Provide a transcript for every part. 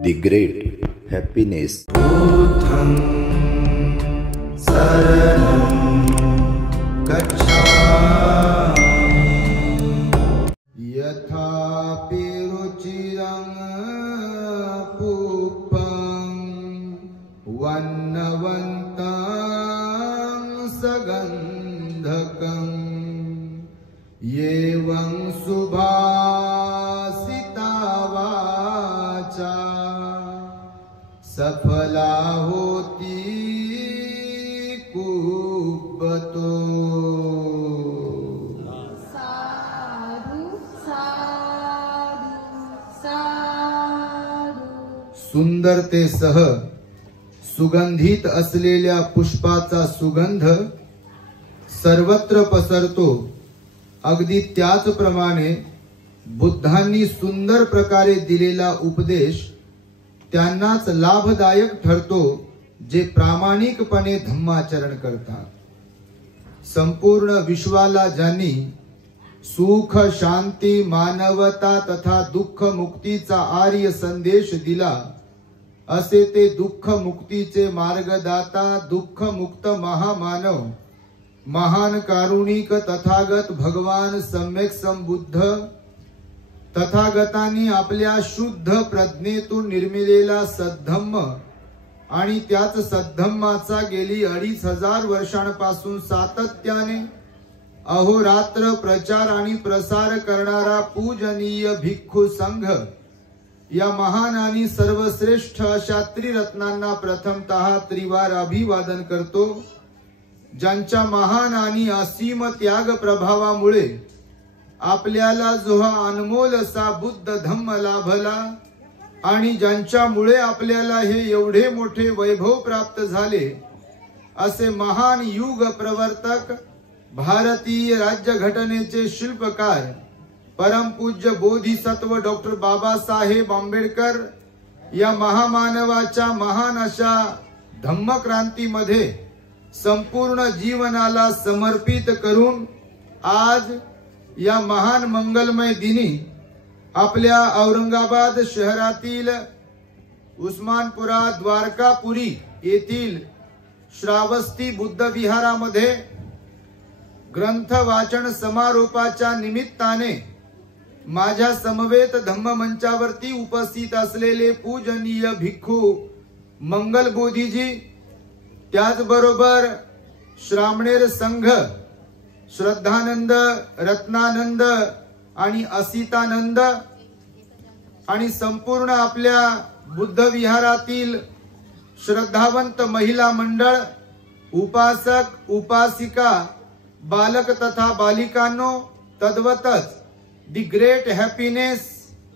The great happiness. Buddham saranam gacchami yathapi ruchirang puppam vannavantang sagandhakam yevam subhasita vacha सफला होती कुब्बतो। साधु साधु साधु। सुंदरतेसह सुगंधित असलेल्या पुष्पाचा सुगंध सर्वत्र पसरतो। अगदी त्याचप्रमाणे बुद्धांनी सुंदर प्रकारे दिलेला उपदेश त्यांनाच लाभदायक ठरतो जे प्रामाणिकपणे धम्माचरण करतात। संपूर्ण विश्वाला ज्यांनी सुख शांती मानवता तथा दुःख मुक्तीचा आर्य संदेश दिला असे ते दुःख मुक्तीचे मार्गदाता दुःख मुक्त महामानव महान कारुणिक तथागत भगवान सम्यक संबुद्ध तथागतांनी आपल्या शुद्ध प्रज्ञेतून निर्मिलेला सद्धम्म आणि त्याच सद्धम्माचा गेली 2500 वर्षांपासून सातत्याने अहोरात्र प्रचार आणि प्रसार करणारा पूजनीय भिक्खू संघ या महान आणि सर्वश्रेष्ठ अशा त्रिरत्नांना प्रथमतः त्रिवार अभिवादन करतो, ज्यांच्या महान आणि असीम त्याग प्रभावामुळे आपल्याला जो हा अनमोल असा बुद्ध धम्म लाभला आणि ज्यांच्यामुळे आपल्याला हे एवढे मोठे वैभव प्राप्त झाले असे महान युग प्रवर्तक भारतीय राज्यघटनेचे शिल्पकार परमपूज्य बोधिसत्व डॉक्टर बाबासाहेब आंबेडकर या महामानवाच्या महान अशा धम्मक्रांतीमध्ये संपूर्ण जीवनाला समर्पित करून आज या महान मंगलमय दिनी आपल्या औरंगाबाद शहरातील उस्मानपुरा द्वारकापुरी येथील श्रावस्ती बुद्ध विहारामध्ये ग्रंथ वाचन समारोपाच्या निमित्ताने माझ्या समवेत धम्म मंचावरती उपस्थित असलेले पूजनीय भिक्खू मंगल बोधीजी, त्याचबरोबर श्रामणेर संघ श्रद्धानंद रत्नानंद आणि असितानंद आणि संपूर्ण आपल्या बुद्ध विहारातील श्रद्धावंत महिला मंडळ उपासक उपासिका बालक तथा बालिकांनो, तद्वतच दी ग्रेट हॅपीनेस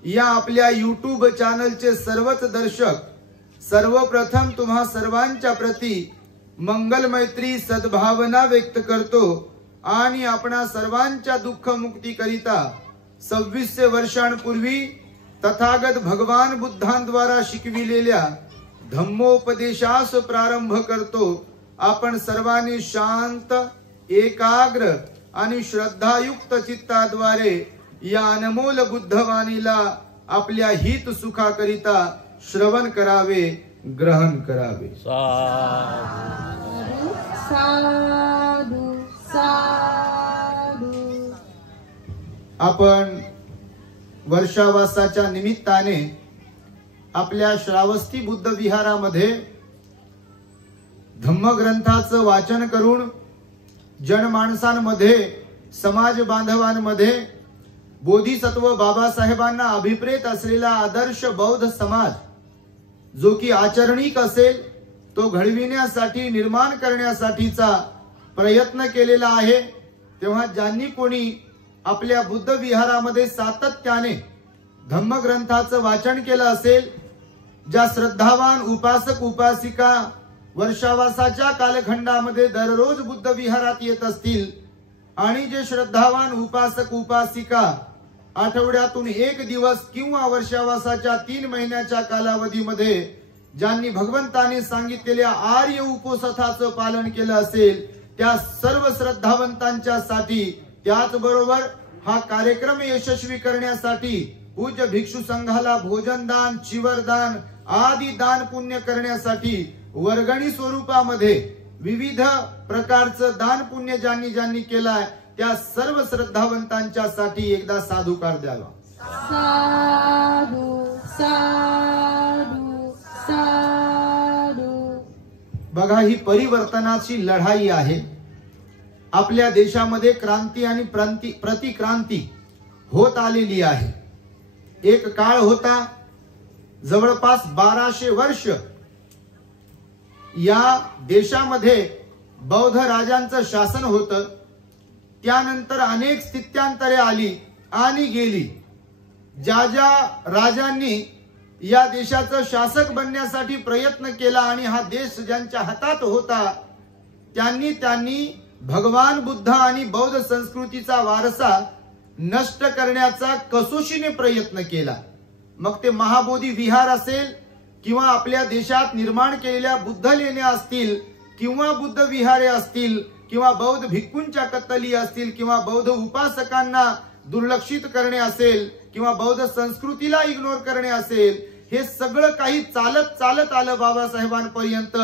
या आपल्या यूट्यूब चॅनलचे सर्वच दर्शक, सर्वप्रथम तुम्हा सर्वांच्या प्रती मंगल मैत्री सद्भावना व्यक्त करतो आणि आपणा सर्वांच्या दुःख मुक्ती करिता 2600 वर्षांपूर्वी तथागत भगवान बुद्धांद्वारा शिकविलेल्या धम्मोपदेशास प्रारंभ करतो। आपण सर्वांनी शांत एकाग्र आणि श्रद्धायुक्त चित्ताद्वारे या अनमोल बुद्धवाणीला आपल्या हित सुखाकरिता श्रवण करावे, ग्रहण करावे। साधु साधु साधु। आपण वर्षावासाच्या निमित्ताने आपल्या श्रावस्ती बुद्ध विहारामध्ये धम्मग्रंथाचं वाचन करून जनमानसांमध्ये समाज बांधवांमध्ये बोधिसत्व बाबासाहेबांना अभिप्रेत असलेला आदर्श बौद्ध समाज जो की आचरणिक असेल तो घडविण्यासाठी निर्माण करण्यासाठीचा प्रयत्न केलेला आहे। तेव्हा ज्यांनी कोणी आपल्या बुद्ध विहारामध्ये सातत्याने धम्मग्रंथाचं वाचन केलं असेल, ज्या श्रद्धावान उपासक उपासिका वर्षावासाच्या कालखंडामध्ये दररोज बुद्ध विहारात येत असतील आणि जे श्रद्धावान उपासक उपासिका आठवड्यातून 1 दिवस किंवा वर्षावासाच्या 3 महिन्याच्या कालावधीमध्ये ज्यांनी भगवंताने सांगितलेल्या आर्य उपोषथाचं पालन केलं असेल, त्या सर्व श्रद्धावंतांच्या साठी त्याचबरोबर हा कार्यक्रम यशस्वी करण्यासाठी पूज्य भिक्षू संघाला भोजनदान, चिवरदान आदी दान पुण्य करण्यासाठी वर्गणी स्वरूपामध्ये विविध प्रकारचं दान पुण्य ज्यांनी ज्यांनी केलाय त्या सर्व श्रद्धावंतांच्या साठी एकदा साधुकार द्यावा. साधू साधू साधू. बघा, ही परिवर्तनाची लढाई आहे. आपल्या देशामध्ये क्रांती आणि प्रतिक्रांती होत आलेली आहे. एक काळ होता, जवळपास 1200 वर्ष या देशामध्ये बौद्ध राजांचं शासन होतं. त्यानंतर अनेक स्थित्यांतरे आली आणि गेली. ज्या ज्या राजांनी या देशाचं शासक बनण्यासाठी प्रयत्न केला आणि हा देश ज्यांच्या हातात होता त्यांनी भगवान बुद्ध आणि बौद्ध संस्कृतीचा वारसा नष्ट करण्याचा कसोशीने प्रयत्न केला. मग ते महाबोधी विहार असेल किंवा आपल्या देशात निर्माण केलेल्या बुद्ध लेण्या असतील किंवा बुद्ध विहारे असतील किंवा बौद्ध भिक्खूंच्या कत्तली असतील किंवा बौद्ध उपासकांना दुर्लक्षित करणे असेल किंवा बौद्ध संस्कृतीला इग्नोर करणे असेल, हे सगळं काही चालत चालत आलं बाबासाहेबांपर्यंत.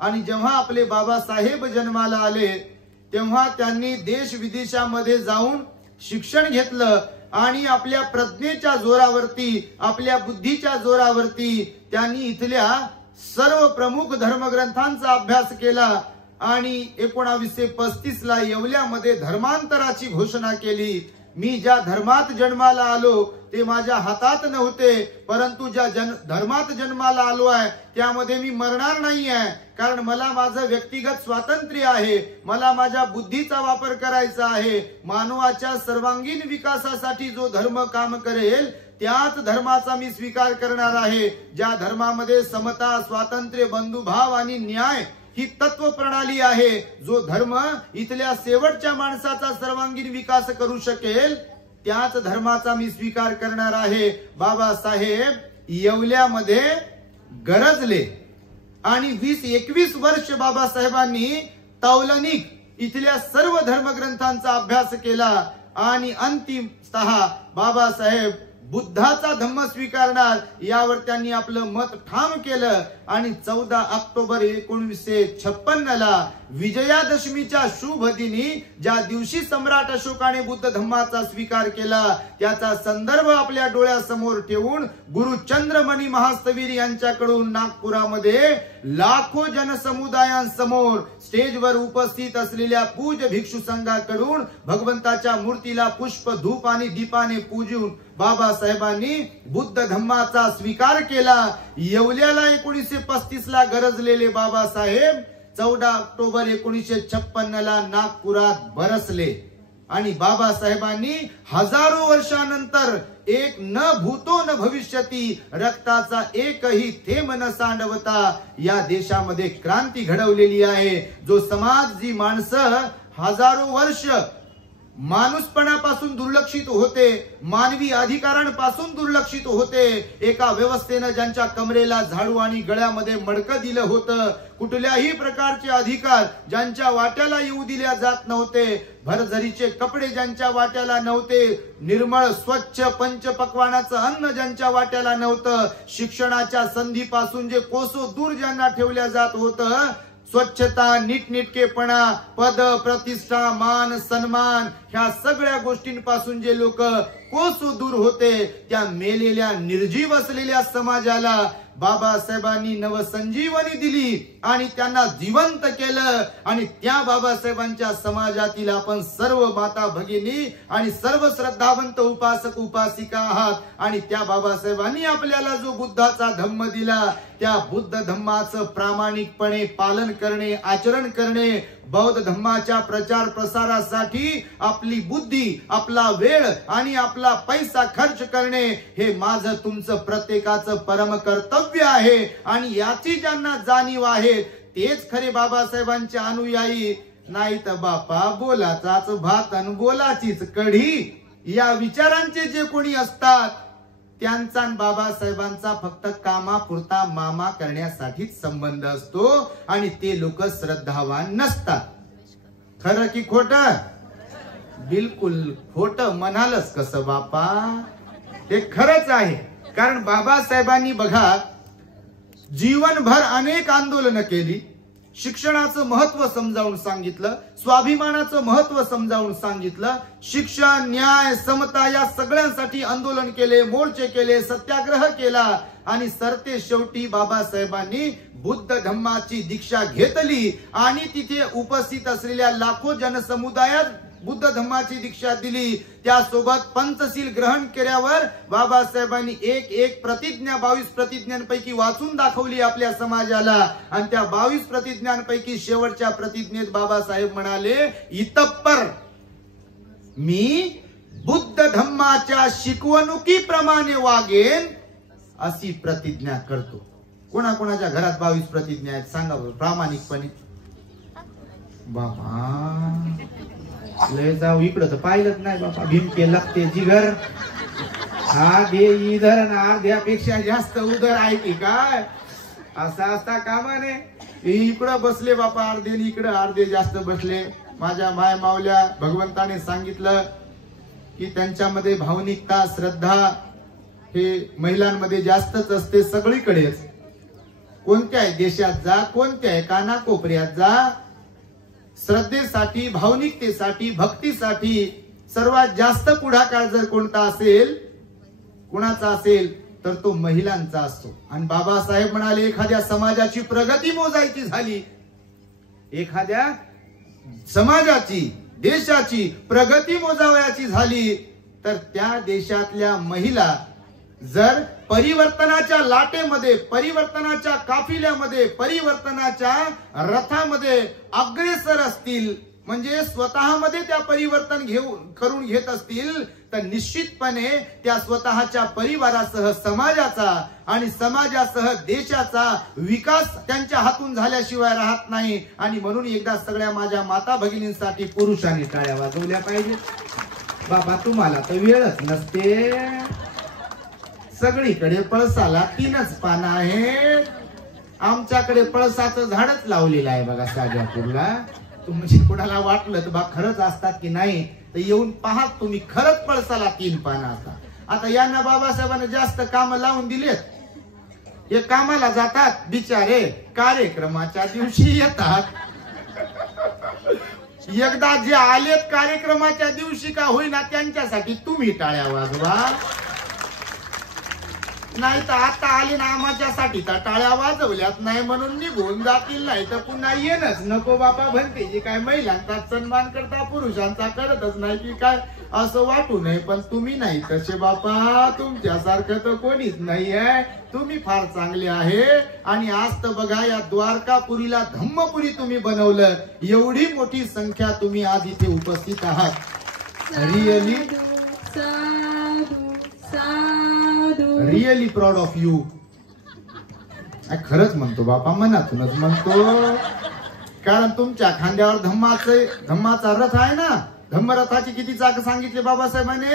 आणि जेव्हा आपले बाबासाहेब जन्माला आले तेव्हा त्यांनी देश विदेशामध्ये जाऊन शिक्षण घेतलं आणि आपल्या प्रज्ञेच्या जोरावरती, आपल्या बुद्धीच्या जोरावरती त्यांनी इथल्या सर्व प्रमुख धर्मग्रंथांचा अभ्यास केला आणि 1935 ला येवल्यामध्ये धर्मांतराची घोषणा केली. मी ज्या धर्मात जन्माला आलो ते माझ्या हातात नव्हते, परंतु ज्या धर्मात जन्माला आलो आहे त्यामध्ये मी मरणार नाही आहे, कारण मला माझं व्यक्तिगत स्वातंत्र्य आहे. मला माझ्या बुद्धीचा वापर करायचा आहे. मानवाच्या सर्वांगीण विकासासाठी जो धर्म काम करेल त्याच धर्माचा मी स्वीकार करणार आहे. ज्या धर्मामध्ये समता, स्वातंत्र्य, बंधुभाव आणि न्याय ही तत्व प्रणाली आहे, जो धर्म इथल्या शेवटच्या माणसाचा सर्वांगीण विकास करू शकेल त्याच धर्माचा मी स्वीकार करणार आहे. बाबासाहेब येवल्यामध्ये गरजले आणि 20-21 वर्ष बाबासाहेबांनी तौलनिक इथल्या सर्व धर्मग्रंथांचा अभ्यास केला आणि अंतिमतः बाबासाहेब बुद्धाचा धम्म स्वीकारणार यावर त्यांनी आपलं मत ठाम केलं. आणि 14 ऑक्टोबर 1956 ला विजयादशमीच्या शुभ दिनी ज्या दिवशी सम्राट अशोकाने बुद्ध धम्माचा स्वीकार केला त्याचा संदर्भ आपल्या डोळ्यासमोर ठेवून गुरु चंद्रमणी महास्तवीर यांच्याकडून नागपुरामध्ये लाखो जनसमुदायांसमोर स्टेजवर उपस्थित असलेल्या पूज्य भिक्षू संघाकडून भगवंताच्या मूर्तीला पुष्प, धूप आणि दीपाने पूजून बाबासाहेबांनी बुद्ध धम्माचा स्वीकार केला. येवल्याला 1935 ला गरजलेले बाबासाहेब 14 ऑक्टोबर 1956 ला नागपुरात बरसले आणि बाबासाहेबांनी हजारो वर्षानंतर एक न भूतो न भविष्यती रक्ताचा एकही थेंब न सांडवता या देशामध्ये क्रांती घडवलेली आहे. जो समाज, जी माणसं हजारो वर्ष माणूसपणापासून दुर्लक्षित होते, मानवी अधिकारांपासून दुर्लक्षित होते, एका व्यवस्थेनं ज्यांच्या कमरेला झाडू आणि गळ्यामध्ये मडकं दिलं होतं, कुठल्याही प्रकारचे अधिकार ज्यांच्या वाट्याला येऊ दिल्या जात नव्हते, भरझरीचे कपडे ज्यांच्या वाट्याला नव्हते, निर्मळ स्वच्छ पंचपक्वानाचं अन्न ज्यांच्या वाट्याला नव्हतं, शिक्षणाच्या संधीपासून जे कोसो दूर ज्यांना ठेवल्या जात होतं, स्वच्छता, नीटनेटकेपणा, पद, प्रतिष्ठा, मान, सन्मान ह्या सगळ्या गोष्टींपासून जे लोक कोसो दूर होते, त्या मेलेल्या निर्जीव असलेल्या समाजाला बाबासाहेबांनी नवसंजीवनी दिली आणि त्यांना जिवंत केलं. आणि त्या बाबासाहेबांच्या समाजातील आपण सर्व माता भगिनी आणि सर्व श्रद्धावंत उपासक उपासिका आहात. आणि त्या बाबासाहेबांनी आपल्याला जो बुद्धाचा धम्म दिला त्या बुद्ध धम्माचं प्रामाणिकपणे पालन करणे, आचरण करणे, बौद्ध धम्माच्या प्रचार प्रसारासाठी आपली बुद्धी, आपला वेळ आणि आपला पैसा खर्च करणे हे माझं तुमचं प्रत्येकाचं परम कर्तव्य आहे. आणि याची ज्यांना जाणीव आहे तेच खरे बाबासाहेबांचे अनुयायी. नाही तर बापा बोलाचाच भात आणि बोलाचीच कढी या विचारांचे जे कोणी असतात त्यांचा आणि बाबासाहेबांचा फक्त कामापुरता मामा करण्यासाठीच संबंध असतो आणि ते लोक श्रद्धावान नसतात. खरं की खोटं? बिलकुल खोटं म्हणालच कसं बापा. हे खरंच आहे. कारण बाबासाहेबांनी बघा जीवनभर अनेक आंदोलनं केली, शिक्षणाचं महत्व समजावून सांगितलं, स्वाभिमानाचं महत्व समजावून सांगितलं, शिक्षण, न्याय, समता या सगळ्यांसाठी आंदोलन केले, मोर्चे केले, सत्याग्रह केला आणि सरते शेवटी बाबासाहेबांनी बुद्ध धम्माची दीक्षा घेतली आणि तिथे उपस्थित असलेल्या लाखो जनसमुदायात बुद्ध धम्माची दीक्षा दिली. त्यासोबत पंचशील ग्रहण केल्यावर बाबासाहेबांनी एक प्रतिज्ञा 22 प्रतिज्ञांपैकी वाचून दाखवली आपल्या समाजाला आणि त्या 22 प्रतिज्ञांपैकी शेवटच्या प्रतिज्ञेत बाबासाहेब म्हणाले, इतप्पर मी बुद्ध धम्माच्या शिकवणुकीप्रमाणे वागेन अशी प्रतिज्ञा करतो. कोणाकोणाच्या घरात 22 प्रतिज्ञा आहेत सांगा बरं प्रामाणिकपणे. बाबा लय जाऊ इकडं तर पाहिलंच नाही बाबा. भीमके लागते जिगर हा दे इधर आणि अर्ध्यापेक्षा जास्त उदर आहे की काय असा असता कामाने. इकडं बसले बापा अर्धे, इकडं अर्धे जास्त बसले. माझ्या माय मावल्या भगवंताने सांगितलं की त्यांच्यामध्ये भावनिकता, श्रद्धा हे महिलांमध्ये जास्तच असते सगळीकडेच. कोणत्याही देशात जा, कोणत्याही कानाकोपऱ्यात जा, श्रद्धेसाठी, भावनिकतेसाठी, भक्तीसाठी सर्वात जास्त पुढाकार जर कोणता असेल, कुणाचा असेल तर तो महिलांचा असतो. आणि बाबासाहेब म्हणाले एखाद्या समाजाची प्रगती मोजायची झाली, एखाद्या समाजाची, देशाची प्रगती मोजावयाची झाली तर त्या देशातल्या महिला जर परिवर्तनाच्या लाटेमध्ये, परिवर्तनाच्या काफिल्यामध्ये, परिवर्तनाच्या रथामध्ये अग्रेसर असतील, म्हणजे स्वतःमध्ये त्या परिवर्तन करून घेत असतील तर निश्चितपणे त्या स्वतःच्या परिवारासह समाजाचा आणि समाजासह देशाचा विकास त्यांच्या हातून झाल्याशिवाय राहत नाही. आणि म्हणून एकदा सगळ्या माझ्या माता भगिनींसाठी पुरुषांनी टाळ्या वाजवल्या पाहिजे. बाबा तुम्हाला तर वेळच नसते, सगळीकडे पळसाला 3च पानं आहेत. आमच्याकडे पळसाचं झाडच लावलेलं आहे बघा साजापूरला. तुमची कुणाला वाटलं तर बा खरंच असतात की नाही तर येऊन पहा तुम्ही, खरंच पळसाला 3 पानं असतात. आता यांना बाबासाहेबांनी जास्त काम लावून दिलेत, हे कामाला जातात बिचारे, कार्यक्रमाच्या दिवशी येतात. एकदा जे आलेत कार्यक्रमाच्या दिवशी का होईना त्यांच्यासाठी तुम्ही टाळ्या वाजवा. नाही तर आता आले ना आम्हाच्यासाठी तर टाळ्या वाजवल्यात नाही म्हणून निघून जातील, नाही तर पुन्हा येणच नको बाबा. म्हणते जी काय महिलांचा सन्मान करता पुरुषांचा करतच नाही की काय असं वाटू नये. पण तुम्ही नाही तसे बापा, तुमच्यासारखं तर कोणीच नाही आहे. तुम्ही फार चांगले आहे. आणि आज तर बघा या द्वारकापुरीला धम्मपुरी तुम्ही बनवलं, एवढी मोठी संख्या तुम्ही आज इथे उपस्थित आहात. Really really proud of you. खरंच म्हणतो बापा, मनातूनच म्हणतो. कारण तुमच्या खांद्यावर धम्माचा रथ आहे ना. धम्मरथाची किती चाक सांगितले बाबासाहेबांनी?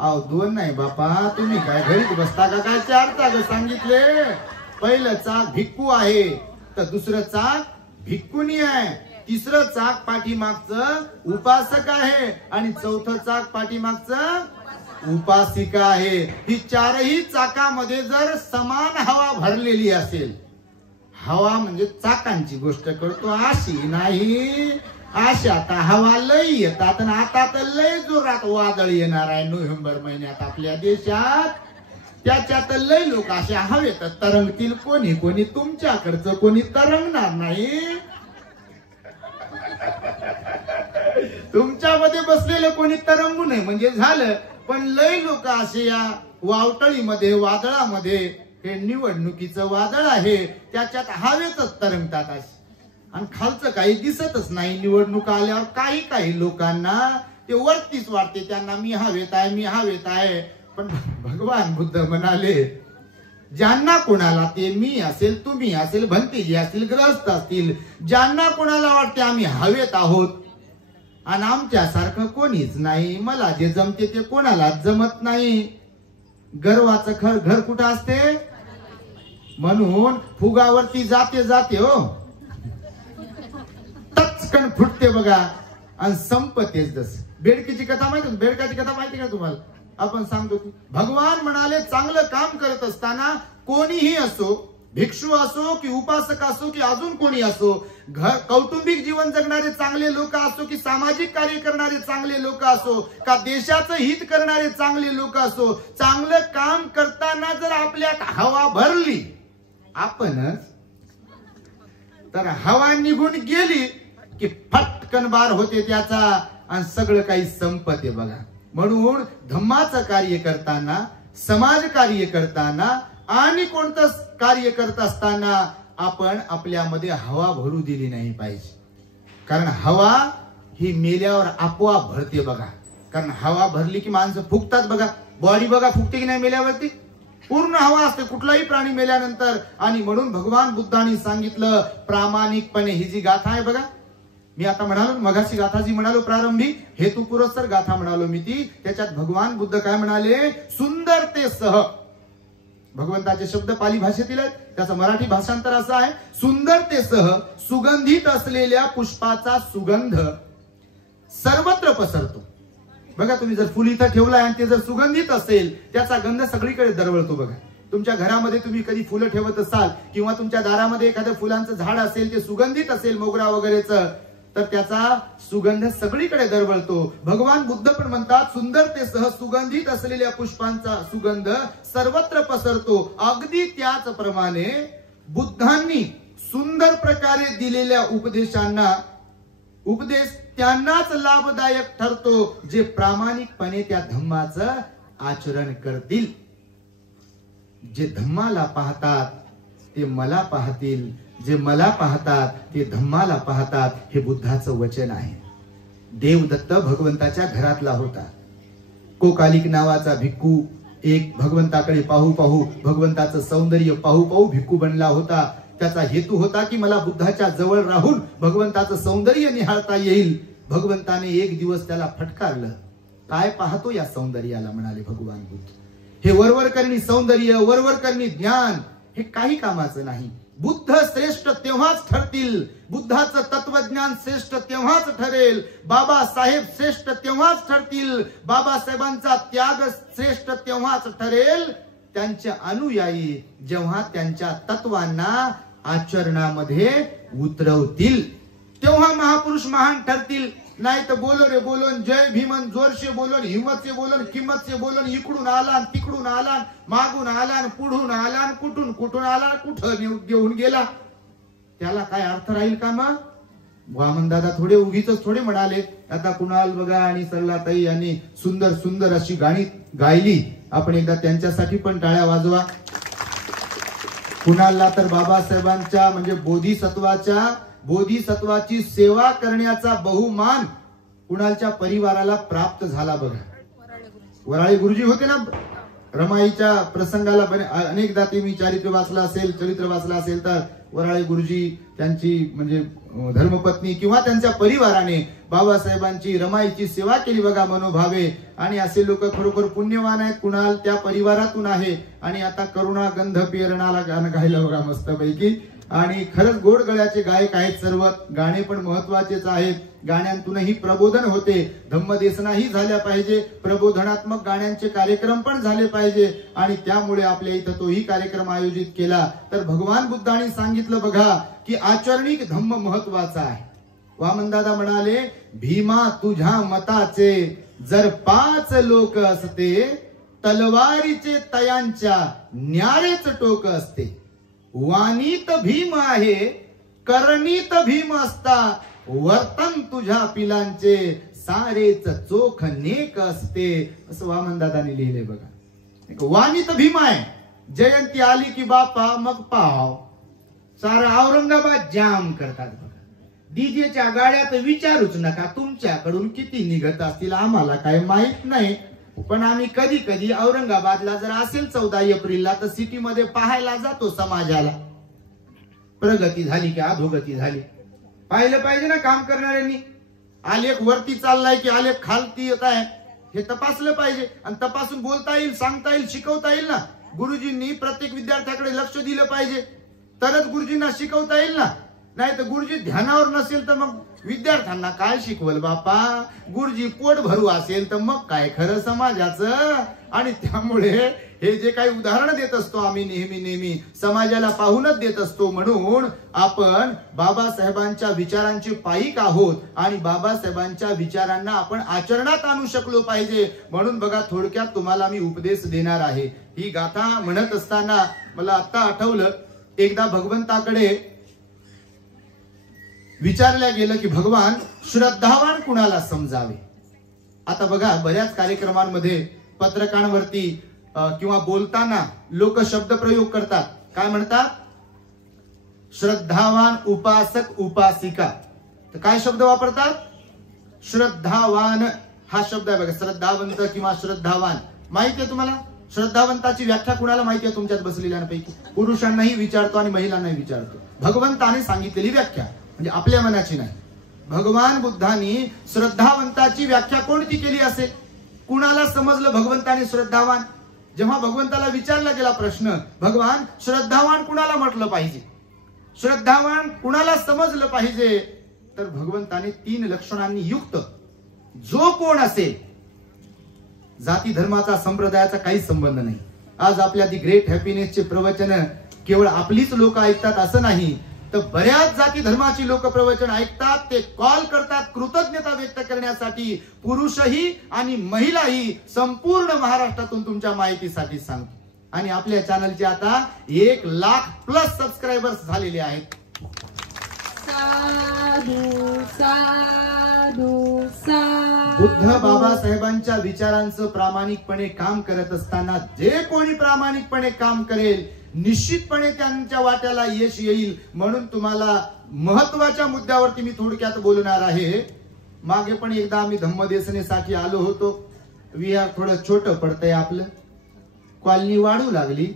अहो 2 नाही बापा, तुम्ही काय घरीच बसता का काय? 4 चाक सांगितले. पहिलं चाक भिक्खू आहे, तर दुसरं चाक भिक्खुनी आहे, तिसरं चाक पाठीमागचं उपासक आहे आणि चौथं चाक पाठीमागचं उपासिका आहे. ही 4ही चाकामध्ये जर समान हवा भरलेली असेल, हवा म्हणजे चाकांची गोष्ट करतो अशी नाही, अशा आता हवा लय येतात. आणि आता तर लय जोरात वादळ येणार आहे नोव्हेंबर महिन्यात आपल्या देशात. त्याच्यात लय लोक अशा हवेत तरंगतील. कोणी कोणी तुमच्याकडचं कोणी तरंगणार नाही. तुमच्यामध्ये बसलेलं कोणी तरंगू नये म्हणजे झालं. पण लय लोक असे या वावटळीमध्ये, वादळामध्ये, हे निवडणुकीचं वादळ आहे त्याच्यात हवेतच तरंगतात. आणि खालचं काही दिसतच नाही. निवडणूक आल्यावर काही काही लोकांना ते वरतीच वाटते, त्यांना मी हवेत आहे, मी हवेत आहे. पण भगवान बुद्ध म्हणाले ज्यांना कोणाला ते मी असेल, तुम्ही असेल, भंतेजी असतील, ग्रस्त असतील, ज्यांना कोणाला वाटते आम्ही हवेत आहोत आणि आमच्यासारखं कोणीच नाही, मला जे जमते ते कोणालाच जमत नाही. गर्वाचं घर कुठं असते? म्हणून फुगावरती जाते जाते हो, टचकन फुटते बघा आणि संपतेच. जस बेडकीची कथा माहिती, बेडकाची कथा माहिती का तुम्हाला? आपण सांगतो की भगवान म्हणाले चांगलं काम करत असताना कोणीही असो, भिक्षू असो की उपासक असो की अजून कोणी असो, कौटुंबिक जीवन जगणारे चांगले लोक असो की सामाजिक कार्य करणारे चांगले लोक असो का देशाचं हित करणारे चांगले लोक असो, चांगलं काम करताना जर आपल्यात हवा भरली आपणच, तर हवा निघून गेली की फटकन बार होते त्याचा आणि सगळं काही संपते बघा. म्हणून धम्माचं कार्य करताना, समाज कार्य करताना आणि कोणतं कार्य करत असताना आपण आपल्यामध्ये हवा भरू दिली नाही पाहिजे. कारण हवा ही मेल्यावर आपोआप भरते बघा. कारण हवा भरली की माणसं फुगतात बघा. बॉडी बघा फुगते की नाही मेल्यावरती, पूर्ण हवा असते कुठलाही प्राणी मेल्यानंतर. आणि म्हणून भगवान बुद्धांनी सांगितलं प्रामाणिकपणे, ही जी गाथा आहे बघा, मी आता म्हणालो मगाशी गाथा जी म्हणालो प्रारंभी हेतू पुरस्सर गाथा म्हणालो मी ती, त्याच्यात भगवान बुद्ध काय म्हणाले, सुंदरतेसह, भगवंताचे शब्द पाली भाषेतील आहेत, त्याचं मराठी भाषांतर असं आहे, सुंदरतेसह सुगंधित असलेल्या पुष्पाचा सुगंध सर्वत्र पसरतो. बघा तुम्ही जर फुल इथं ठेवलाय आणि ते जर सुगंधित असेल त्याचा गंध सगळीकडे दरवळतो बघा. तुमच्या घरामध्ये तुम्ही कधी फुलं ठेवत असाल किंवा तुमच्या दारामध्ये एखादं फुलांचं झाड असेल, ते सुगंधित असेल मोगरा वगैरेच, तर त्याचा सुगंध सगळीकडे दरवळतो. भगवान बुद्ध पण म्हणतात सुंदरतेसह सुगंधित असलेल्या पुष्पांचा सुगंध सर्वत्र पसरतो. अगदी त्याचप्रमाणे बुद्धांनी सुंदर प्रकारे दिलेल्या उपदेश त्यांनाच लाभदायक ठरतो जे प्रामाणिकपणे त्या धम्माचं आचरण करतील. जे धम्माला पाहतात ते मला पाहतील, जे मला पाहतात ते धम्माला पाहतात, हे बुद्धाचं वचन आहे. देवदत्त भगवंताच्या घरातला होता. कोकालिक नावाचा भिक्खू एक भगवंताकडे पाहू पाहू, भगवंताचं सौंदर्य पाहू पाहू भिक्खू बनला होता. त्याचा हेतू होता की मला बुद्धाच्या जवळ राहून भगवंताचं सौंदर्य निहाळता येईल. भगवंताने एक दिवस त्याला फटकारलं. काय पाहतो या सौंदर्याला, म्हणाले भगवान बुद्ध, हे वरवर करणी सौंदर्य, वरवर करणी ज्ञान, हे काही कामाचं नाही. बुद्ध श्रेष्ठ तेव्हाच ठरतील, बुद्धाचं तत्वज्ञान श्रेष्ठ तेव्हाच ठरेल, बाबासाहेब श्रेष्ठ तेव्हाच ठरतील, बाबासाहेबांचा त्याग श्रेष्ठ तेव्हाच ठरेल, त्यांचे अनुयायी जेव्हा त्यांच्या तत्वांना आचरणामध्ये उतरवतील तेव्हा महापुरुष महान ठरतील. नाही तर बोलो रे बोलोन, जय भीमन, जोर से बोलोन, हिम्मत से बोलोन, किंमत से बोलोन, इकडून आला तिकडून आला, मागून आला पुढून आला, कुठून कुठून आला, कुठं घेऊन गेला, त्याला काय अर्थ राहील का? मग वामन दादा थोडे उगीच थोडे म्हणाले. आता कुणाल बघा आणि सरलाताई यांनी सुंदर सुंदर अशी गाणी गायली. आपण एकदा त्यांच्यासाठी पण टाळ्या वाजवा. कुणालला तर बाबासाहेबांच्या म्हणजे बोधिसत्वाची सेवा करण्याचा बहुमान कुणालच्या परिवाराला प्राप्त झाला बघा. वराळे गुरुजी होते ना रमाईच्या प्रसंगाला, अनेकदा ते मी चरित्र वाचला असेल तर वराळे गुरुजी त्यांची म्हणजे धर्मपत्नी किंवा त्यांच्या परिवाराने बाबासाहेबांची रमाईची सेवा केली बघा मनोभावे. आणि असे लोक खरोखर पुण्यवान आहेत. कुणाल त्या परिवारातून आहे. आणि आता करुणा गंध पेरणाला गाणं गायलं बघा मस्तपैकी. आणि खरंच गोड गळ्याचे गायक आहेत सर्व. गाणे पण महत्वाचेच आहेत. गाण्यांतूनही प्रबोधन होते. धम्मदेशनाही झाल्या पाहिजे, प्रबोधनात्मक गाण्यांचे कार्यक्रम पण झाले पाहिजे. आणि त्यामुळे आपल्या इथं तोही कार्यक्रम आयोजित केला. तर भगवान बुद्धांनी सांगितलं बघा की आचरणिक धम्म महत्वाचा आहे. वामनदादा म्हणाले, भीमा तुझ्या मताचे जर 5 लोक असते, तलवारीचे तयांच्या न्यारेच टोक असते. वाणीत भीम आहे, करणीत भीम असता, वर्तन तुझ्या पिलांचे सारेच चोख नेक असते, असं वामनदादांनी लिहिले बघा. वाणीत भीम आहे, जयंती आली की बापा मग पाव, सारा औरंगाबाद जाम करतात बघा. डीजेच्या गाड्यात विचारूच नका तुमच्याकडून किती निघत असतील, आम्हाला काय माहित नाही. पण आम्ही कधी कधी औरंगाबादला जर असेल 14 एप्रिलला तर सिटी मध्ये पाहायला जातो. समाजाला प्रगती झाली की अधोगती झाली पाहिलं पाहिजे ना काम करणाऱ्यांनी. आलेख वरती चाललाय की आलेख खालती येत आहे हे तपासलं पाहिजे. आणि तपासून बोलता येईल, सांगता येईल, शिकवता येईल ना. गुरुजींनी प्रत्येक विद्यार्थ्याकडे लक्ष दिलं पाहिजे, तरच गुरुजींना शिकवता येईल ना. नाही तर गुरुजी ध्यानावर नसेल तर मग विद्यार्थ्यांना काय शिकवल बापा. गुरुजी पोट भरू असेल तर मग काय खरं समाजाचं. आणि त्यामुळे हे जे काही उदाहरण देत असतो आम्ही नेहमी समाजाला पाहूनच देत असतो. म्हणून आपण बाबासाहेबांच्या विचारांचे पाईक आहोत आणि बाबासाहेबांच्या विचारांना आपण आचरणात आणू शकलो पाहिजे. म्हणून बघा थोडक्यात तुम्हाला मी उपदेश देणार आहे. ही गाथा म्हणत असताना मला आता आठवलं, एकदा भगवंताकडे विचारल्या गेलं की भगवान श्रद्धावान कुणाला समजावे. आता बघा बऱ्याच कार्यक्रमांमध्ये पत्रकारांवरती किंवा बोलताना लोक शब्द प्रयोग करतात. काय म्हणतात? श्रद्धावान उपासक उपासिका. तर काय शब्द वापरतात? श्रद्धावान हा शब्द आहे बघा. श्रद्धावंत किंवा श्रद्धावान. माहिती आहे तुम्हाला श्रद्धावंताची व्याख्या कुणाला माहिती आहे तुमच्यात बसलेल्यांपैकी? पुरुषांनाही विचारतो आणि महिलांनाही विचारतो. भगवंताने सांगितलेली व्याख्या म्हणजे आपल्या मनाची नाही. भगवान बुद्धांनी श्रद्धावंताची व्याख्या कोणती केली असेल? कुणाला समजलं भगवंताने श्रद्धावान? जेव्हा भगवंताला विचारला गेला प्रश्न, भगवान श्रद्धावान कुणाला म्हटलं पाहिजे, श्रद्धावान कुणाला समजलं पाहिजे, तर भगवंताने 3 लक्षणांनी युक्त जो कोण असेल, जाती धर्माचा संप्रदायाचा काही संबंध नाही. आज आपल्या दी ग्रेट हॅपीनेसचे प्रवचन केवळ आपलीच लोक ऐकतात असं नाही, तर बऱ्याच जाती धर्माची लोक प्रवचन ऐकतात. ते कॉल करतात कृतज्ञता व्यक्त करण्यासाठी. पुरुषही आणि महिलाही संपूर्ण महाराष्ट्रातून तुमच्या माहितीसाठी सांगतो. आणि आपल्या चॅनलचे आता 1,00,000+ सबस्क्रायबर्स झालेले आहेत. साधू साधू साधू. बुद्ध बाबासाहेबांच्या विचारांचं प्रामाणिकपणे काम करत असताना जे कोणी प्रामाणिकपणे काम करेल निश्चितपणे त्यांच्या वाट्याला यश येईल. म्हणून तुम्हाला महत्वाच्या मुद्द्यावरती मी थोडक्यात बोलणार आहे. मागे पण एकदा आम्ही धम्मदेसनेसाठी आलो होतो. विहार थोडं छोटं पडतंय आपलं. कॉलनी वाढू लागली,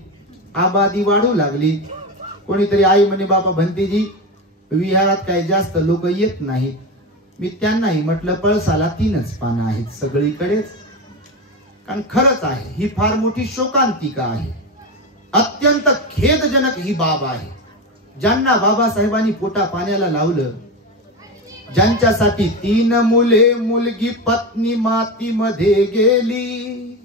आबादी वाढू लागली. कोणीतरी आई म्हणे बाबा भंतीजी विहारात काही जास्त लोक येत नाहीत. मी त्यांनाही म्हटलं पळसाला 3च पानं आहेत सगळीकडेच. कारण खरंच आहे ही फार मोठी शोकांतिका आहे. अत्यंत खेदजनक ही बाब आहे. ज्यांना बाबासाहेबांनी पोटा पाण्याला लावलं, ज्यांच्यासाठी 3 मुले मुलगी पत्नी मातीमध्ये गेली,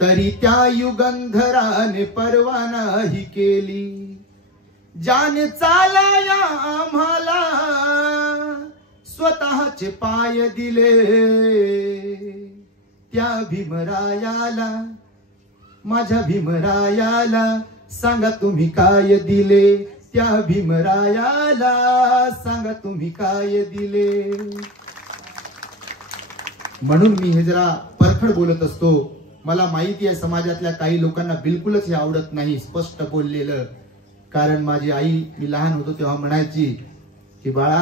तरी त्या युगंधराने पर्वा नाही केली. ज्याने चालाया आम्हाला स्वतःचे पाय दिले, त्या भीमरायाला माझ्या भीमरायाला सांगा तुम्ही काय दिले. त्या भीमरायाला सांगा तुम्ही काय दिले. म्हणून मी हे जरा परखड बोलत असतो. मला माहिती आहे समाजातल्या काही लोकांना बिलकुलच हे आवडत नाही स्पष्ट बोललेलं. कारण माझी आई, मी लहान होतो तेव्हा म्हणायची की बाळा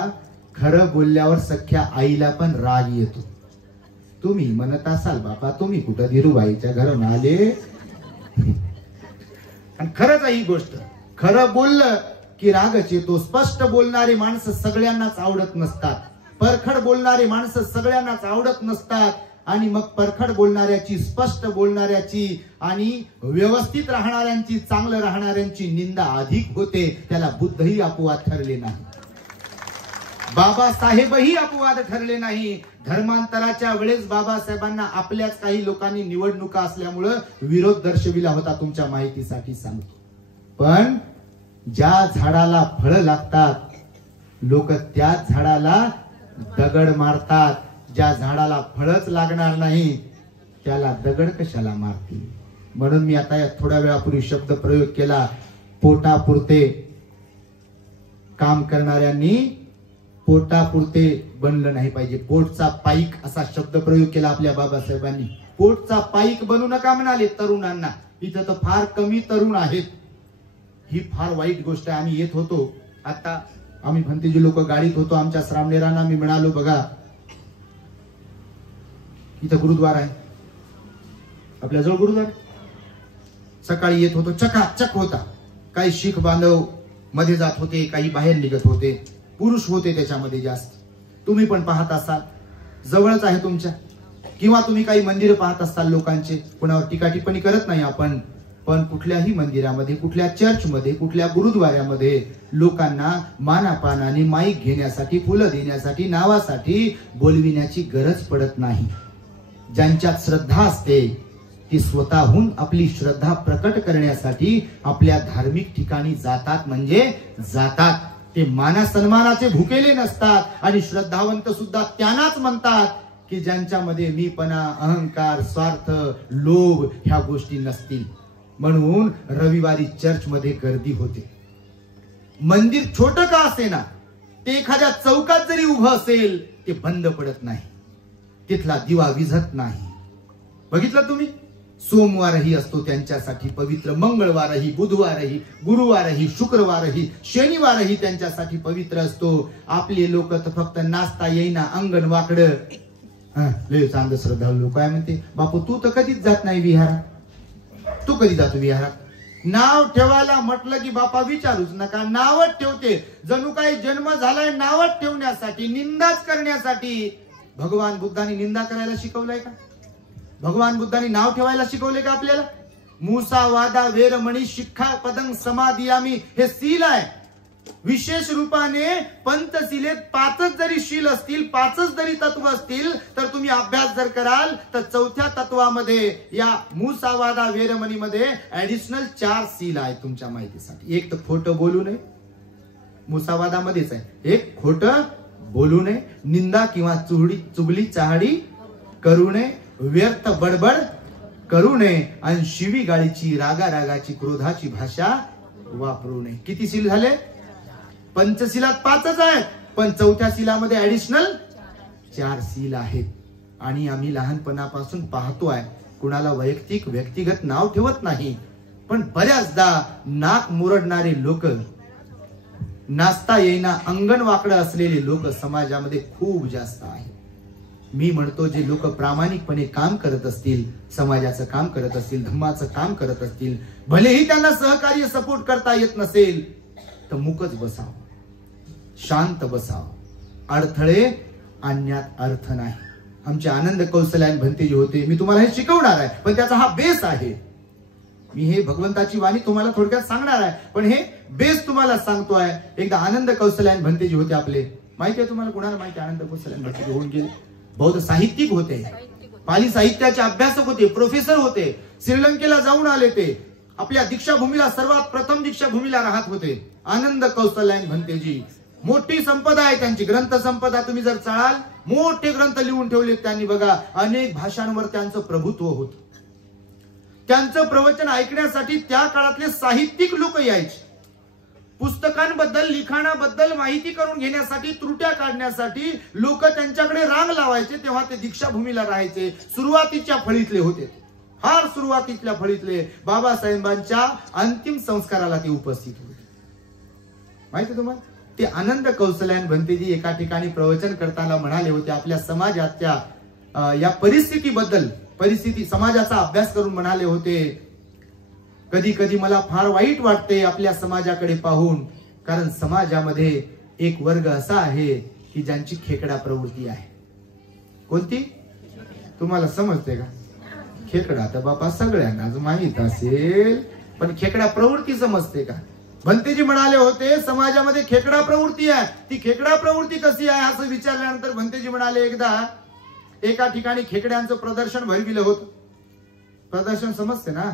खरं बोलल्यावर सख्या आईला पण राग येतो. तुम्ही म्हणत असाल बाबा तुम्ही कुठं धीरूबाईच्या घरून आले. आणि खरंच ही गोष्ट, खरं बोललं की रागच येतो. स्पष्ट बोलणारे माणसं सगळ्यांनाच आवडत नसतात. परखड बोलणारे माणसं सगळ्यांनाच आवडत नसतात. आणि मग परखड बोलणाऱ्याची, स्पष्ट बोलणाऱ्याची आणि व्यवस्थित राहणाऱ्यांची, चांगलं राहणाऱ्यांची निंदा अधिक होते. त्याला बुद्धही अपवाद ठरले नाही, बाबासाहेबही अपवाद ठरले नाही. धर्मांतराच्या वेळेस बाबासाहेबांना आपल्याच काही लोकांनी निवडणुका असल्यामुळं विरोध दर्शविला होता. तुमच्या माहितीसाठी सांगतो. पण ज्या झाडाला फळं लागतात लोक त्याच झाडाला दगड मारतात. ज्या झाडाला फळच लागणार नाही त्याला दगड कशाला मारतील. म्हणून मी आता थोड्या वेळापूर्वी शब्द प्रयोग केला. पोटापुरते काम करणाऱ्यांनी पोटापुरते बनलं नाही पाहिजे. पोटचा पाईक असा शब्द प्रयोग केला आपल्या बाबासाहेबांनी. पोटचा पाईक बनू नका म्हणाले तरुणांना. इथं तर फार कमी तरुण आहेत. ही फार वाईट गोष्ट आहे. आम्ही येत होतो, आता आम्ही भंतेजी लोक गाडीत होतो आमच्या श्रामणेरांना मी म्हणालो बघा इथं गुरुद्वारा आहे, आपल्या जवळ गुरुद्वारा. सकाळी येत होतो, चकाचक होता. काही शीख बांधव मध्ये जात होते, काही बाहेर निघत होते. पुरुष होते त्याच्यामध्ये जास्त. तुम्ही पण पाहत असाल, जवळच आहे तुमच्या. किंवा तुम्ही काही मंदिर पाहत असाल लोकांचे. कुणावर टीका टिप्पणी करत नाही आपण, पण कुठल्याही मंदिरामध्ये, कुठल्या चर्चमध्ये, कुठल्या गुरुद्वाऱ्यामध्ये लोकांना मानापानाने माईक घेण्यासाठी, फुलं देण्यासाठी, नावासाठी बोलविण्याची गरज पडत नाही. ज्यांच्यात श्रद्धा असते ती स्वतःहून आपली श्रद्धा प्रकट करण्यासाठी आपल्या धार्मिक ठिकाणी जातात, म्हणजे जातात. ते माना सन्मानाचे भुकेले नसतात आणि श्रद्धावंत सुद्धा त्यांनाच म्हणतात की ज्यांच्यामध्ये मीपणा, अहंकार, स्वार्थ, लोभ ह्या गोष्टी नसतील. म्हणून रविवारी चर्चमध्ये गर्दी होते. मंदिर छोटं का असेना, ते एखाद्या चौकात जरी उभं असेल ते बंद पडत नाही, तिथला दिवा विझत नाही. बघितलं तुम्ही, सोमवारही असतो त्यांच्यासाठी पवित्र, मंगळवारही, बुधवारही, गुरुवारही, शुक्रवारही, शनिवारही त्यांच्यासाठी पवित्र असतो. आपले लोक तर फक्त नाचता येईना, अंगण वाकडं. लय अंधश्रद्धा लोक काय म्हणते, बापू तू तर कधीच जात नाही विहारात, तू कधी जातो विहारात? नाव ठेवायला म्हटलं की बापा विचारूच नका, नावच ठेवते. जणू काही जन्म झालाय नावच ठेवण्यासाठी, निंदाच करण्यासाठी. भगवान बुद्धांनी निंदा करायला शिकवलंय का? भगवान बुद्धांनी नाव ठेवायला शिकवले का आपल्याला? मुसा वादा वेरमणी शिक्षा पदंग समाधियामी हे सील आहे. विशेष रूपाने पंचशिलेत 5च जरी शील असतील, 5च जरी तत्व असतील, तर तुम्ही अभ्यास जर कराल तर 4थ्या तत्वामध्ये, या मुसावादा वेरमणी मध्ये ऍडिशनल 4 सील आहेत तुमच्या माहितीसाठी. एक तर खोटं बोलू नये, मुसावादामध्येच आहे. एक, खोटं बोलू नये, निंदा किंवा चुगली चहाडी करू नये, व्यर्थ बडबड करू नये, आणि शिवी गाळीची, रागाची, क्रोधाची भाषा वापरू नये. किती सील झाले? पंचशिलात 5च आहेत, पण 4थ्या शिलामध्ये ऍडिशनल 4 सील आहेत. आणि आम्ही लहानपणापासून पाहतोय, कुणाला वैयक्तिक व्यक्तिगत नाव ठेवत नाही, पण बऱ्याचदा नाक मुरडणारे लोक, नाचता येईना अंगण वाकडं असलेले लोक समाजामध्ये खूप जास्त आहेत. मी म्हणतो, जे लोक प्रामाणिकपणे काम करत असतील, समाजाचं काम करत असतील, धम्माचं काम करत असतील, भलेही त्यांना सहकार्य सपोर्ट करता येत नसेल तर मुकच बसावं, शांत बसावं, अडथळे आणण्यात अर्थ नाही. आमचे आनंद कौशल्यान भंतेजी होते, मी तुम्हाला हे शिकवणार आहे, पण त्याचा हा बेस आहे. मी हे भगवंताची वाणी तुम्हाला थोडक्यात सांगणार आहे, पण हे बेस तुम्हाला सांगतोय. एकदा आनंद कौशल्यान भंतेजी होते आपले, माहिती आहे तुम्हाला? कुणाला माहिती? आनंद कौशल्यान भंतेजी होऊन गेले. बौद्ध साहित्यिक होते, पाली साहित्याचे अभ्यासक होते, प्रोफेसर होते, श्रीलंकेला जाऊन आले. ते आपल्या दीक्षाभूमीला, सर्वात प्रथम दीक्षाभूमीला राहत होते. आनंद कौशल्यान भंतेजी, मोठी संपदा आहे त्यांची, ग्रंथ संपदा. तुम्ही जर चाळाल, मोठे ग्रंथ लिहून ठेवले त्यांनी. बघा, अनेक भाषांवर त्यांचं प्रभुत्व होत. त्यांचं प्रवचन ऐकण्यासाठी त्या काळातले साहित्यिक लोक यायचे. पुस्तकांबद्दल, लिखाणाबद्दल माहिती करून घेण्यासाठी, त्रुट्या काढण्यासाठी लोक त्यांच्याकडे रांग लावायचे. तेव्हा ते दीक्षाभूमीला राहायचे. सुरुवातीच्या फळीतले होते, फार सुरुवातीतल्या फळीतले. बाबासाहेबांच्या अंतिम संस्काराला ते उपस्थित होते. माहिती तुम्हाला? ते आनंद कौशल्यान भंतेजी एका ठिकाणी प्रवचन करताना म्हणाले होते, आपल्या समाजाच्या या परिस्थितीबद्दल, समाजाचा अभ्यास करून म्हणाले होते, कधी कधी मला फार वाईट वाटते आपल्या समाजाकडे पाहून, कारण समाजामध्ये एक वर्ग असा आहे की ज्यांची खेकडा प्रवृत्ती आहे. कोणती? तुम्हाला समजते का? खेकडा तर बापा सगळ्यांनाच माहित असेल, पण खेकडा प्रवृत्ती समजते का? भंतेजी म्हणाले होते, समाजामध्ये खेकडा प्रवृत्ती आहे. ती खेकडा प्रवृत्ती कशी आहे असं विचारल्यानंतर भंतेजी म्हणाले, एकदा एका ठिकाणी खेकड्यांचं प्रदर्शन भरविलं होतं. प्रदर्शन समजते ना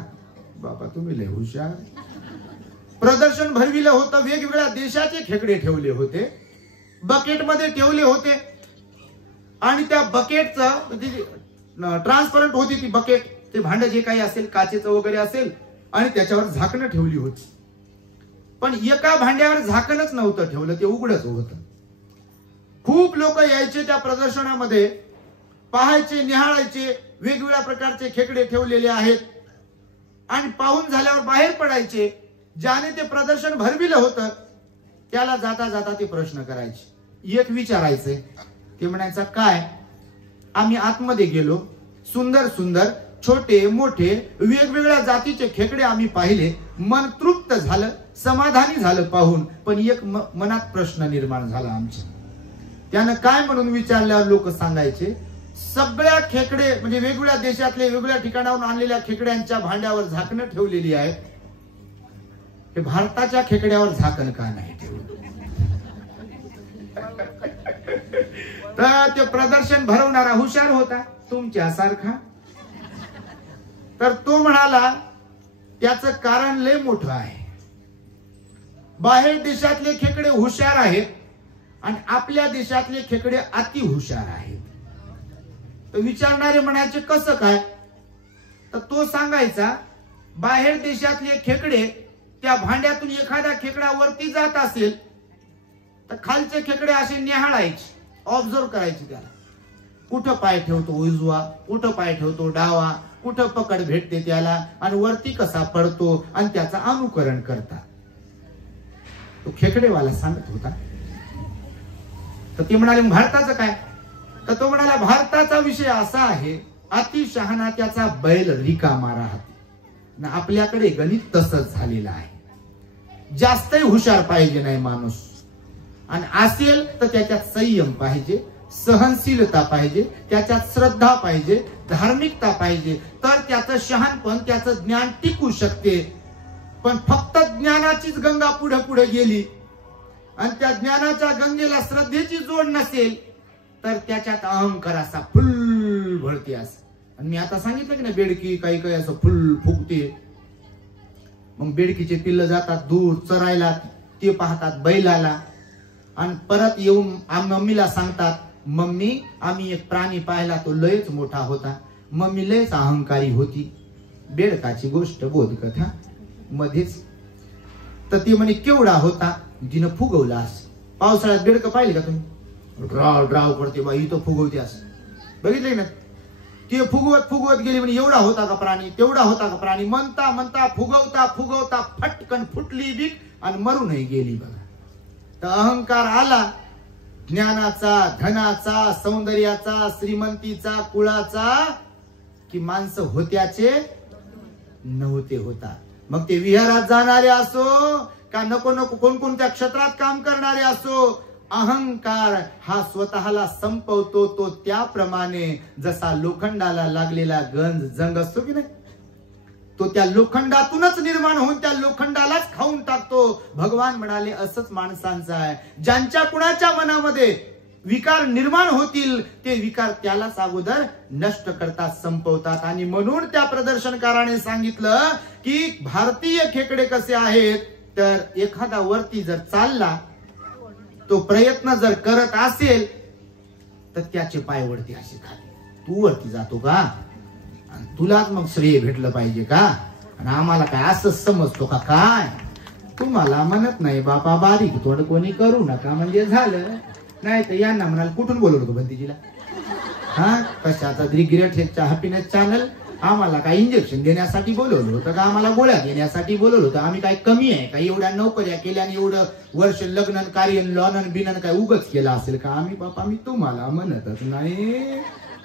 बापा, तुम्ही लय हुशार. प्रदर्शन भरविलं होतं, वेगवेगळ्या देशाचे खेकडे ठेवले होते, बकेटमध्ये ठेवले होते, आणि त्या बकेटचं ट्रान्सपरंट होती ती बकेट, ते भांड जे काही असेल, काचेचं वगैरे असेल, आणि त्याच्यावर झाकणं ठेवली होती. पण एका भांड्यावर झाकणच नव्हतं ठेवलं, ते उघडच होतं. खूप लोक यायचे त्या प्रदर्शनामध्ये, पाहायचे, निहाळायचे, वेगवेगळ्या प्रकारचे खेकडे ठेवलेले आहेत, आणि पाहून झाल्यावर बाहेर पडायचे. ज्याने ते प्रदर्शन भरविलं होतं त्याला जाता जाता ते प्रश्न करायचे. एक विचारायचे, ते म्हणायचं, काय? आम्ही आतमध्ये गेलो, सुंदर सुंदर छोटे मोठे वेगवेगळ्या जातीचे खेकडे आम्ही पाहिले, मन तृप्त झालं, समाधानी झालं पाहून, पण एक मनात प्रश्न निर्माण झाला आमच्या. त्यानं काय म्हणून विचारल्यावर लोक सांगायचे, सगळ्या खेकडे म्हणजे वेगवेगळ्या देशातले वेगवेगळ्या ठिकाणाहून आणलेल्या खेकड्यांच्या भांड्यावर झाकणं ठेवलेली आहेत. हे भारताच्या खेकड्यावर झाकण का नाही ठेवलं? तर ते प्रदर्शन भरवणारा हुशार होता तुमच्यासारखा. तर तो म्हणाला त्याचं कारण लय मोठं आहे. बाहेर देशातले खेकडे हुशार आहेत आणि आपल्या देशातले खेकडे अति हुशार आहेत. तर विचारणारे म्हणायचे कसं काय? तर तो सांगायचा बाहेर देशातले खेकडे त्या भांड्यातून एखादा खेकडा वरती जात असेल तर खालचे खेकडे असे निहाळायचे, ऑब्झर्व करायचे त्याला. कुठं पाय ठेवतो उजवा, कुठं पाय ठेवतो डावा, कुठं पकड भेटते त्याला आणि वरती कसा पडतो आणि त्याचं अनुकरण करतात. तो खेकडेवाला सांगत होता. तर ते म्हणाले भारताचं काय? तर तो म्हणाला भारताचा विषय असा आहे अतिशहाणा त्याचा बैल रिकामा राहते. आपल्याकडे गणित तसंच झालेलं आहे. जास्तही हुशार पाहिजे नाही माणूस, आणि असेल तर त्याच्यात संयम पाहिजे, सहनशीलता पाहिजे, त्याच्यात श्रद्धा पाहिजे, धार्मिकता पाहिजे, तर त्याचं शहाणपण त्याचं ज्ञान टिकू शकते. पण फक्त ज्ञानाचीच गंगा पुढे पुढे गेली आणि त्या ज्ञानाच्या गंगेला श्रद्धेची जोड नसेल तर त्याच्यात अहंकार असा फुल भरते असं. आणि मी आता सांगितलं की नाही बेडकी काही काही असं फुल फुगते. मग बेडकीचे पिल्ल जातात दूर चरायला, ते पाहतात बैलाला आणि परत येऊन मम्मीला सांगतात मम्मी आम्ही एक प्राणी पाहिला तो लयच मोठा होता, मम्मी लयच अहंकारी होती. बेडकाची गोष्ट बोधकथा मध्येच. तर ती म्हणे केवढा होता? तिनं फुगवला असं. पावसाळ्यात बेडकं पाहिले का तुम्ही? ड्राव ड्राव करते बा, ही तो फुगवते असं बघितलंय ना. ती फुगवत फुगवत गेली म्हणे एवढा होता का प्राणी, तेवढा होता का प्राणी, म्हणता म्हणता फुगवता फुगवता फटकन फुटली बीक आणि मरूनही गेली बघा. तर अहंकार आला ज्ञानाचा, धनाचा, सौंदर्याचा, श्रीमंतीचा, कुळाचा, की माणसं होत्याचे नव्हते होता. मग ते विहारात जाणारे असो का नको नको कोणकोणत्या क्षेत्रात काम करणारे असो, अहंकार हा स्वतःला संपवतो. तो त्याप्रमाणे जसा लोखंडाला लागलेला गंज जंग असतो की नाही, तो त्या लोखंडातूनच निर्माण होऊन त्या लोखंडालाच खाऊन टाकतो. भगवान म्हणाले असंच माणसांचं आहे. ज्यांच्या कुणाच्या मनामध्ये विकार निर्माण होतील ते विकार त्यालाच अगोदर नष्ट करतात, संपवतात. आणि म्हणून त्या प्रदर्शनकाराने सांगितलं की भारतीय खेकडे कसे आहेत, तर एखादा वरती जर चालला तो प्रयत्न जर करत असेल तर त्याचे पाय वरती असे खाली. तू वरती जातो का? आणि तुलाच मग श्रेय भेटलं पाहिजे का? आणि आम्हाला काय असं समजतो का काय? तुम्हाला म्हणत नाही बापा बारीक थोडं कोणी करू नका म्हणजे झालं. नाही तर यांना म्हणाल कुठून बोलवलं होतो भंतीजीला? हा कशाचा ग्रेट हॅपीनेस चॅनल आम्हाला काय इंजेक्शन देण्यासाठी बोलवलं होतं का? आम्हाला गोळ्या देण्यासाठी बोलवलं होतं? आम्ही काय कमी आहे का? एवढ्या नोकऱ्या केल्या आणि एवढं वर्ष लग्न कार्य लॉनन बिनन काय उगच केलं असेल का? आम्ही बापा मी तुम्हाला म्हणतच नाही,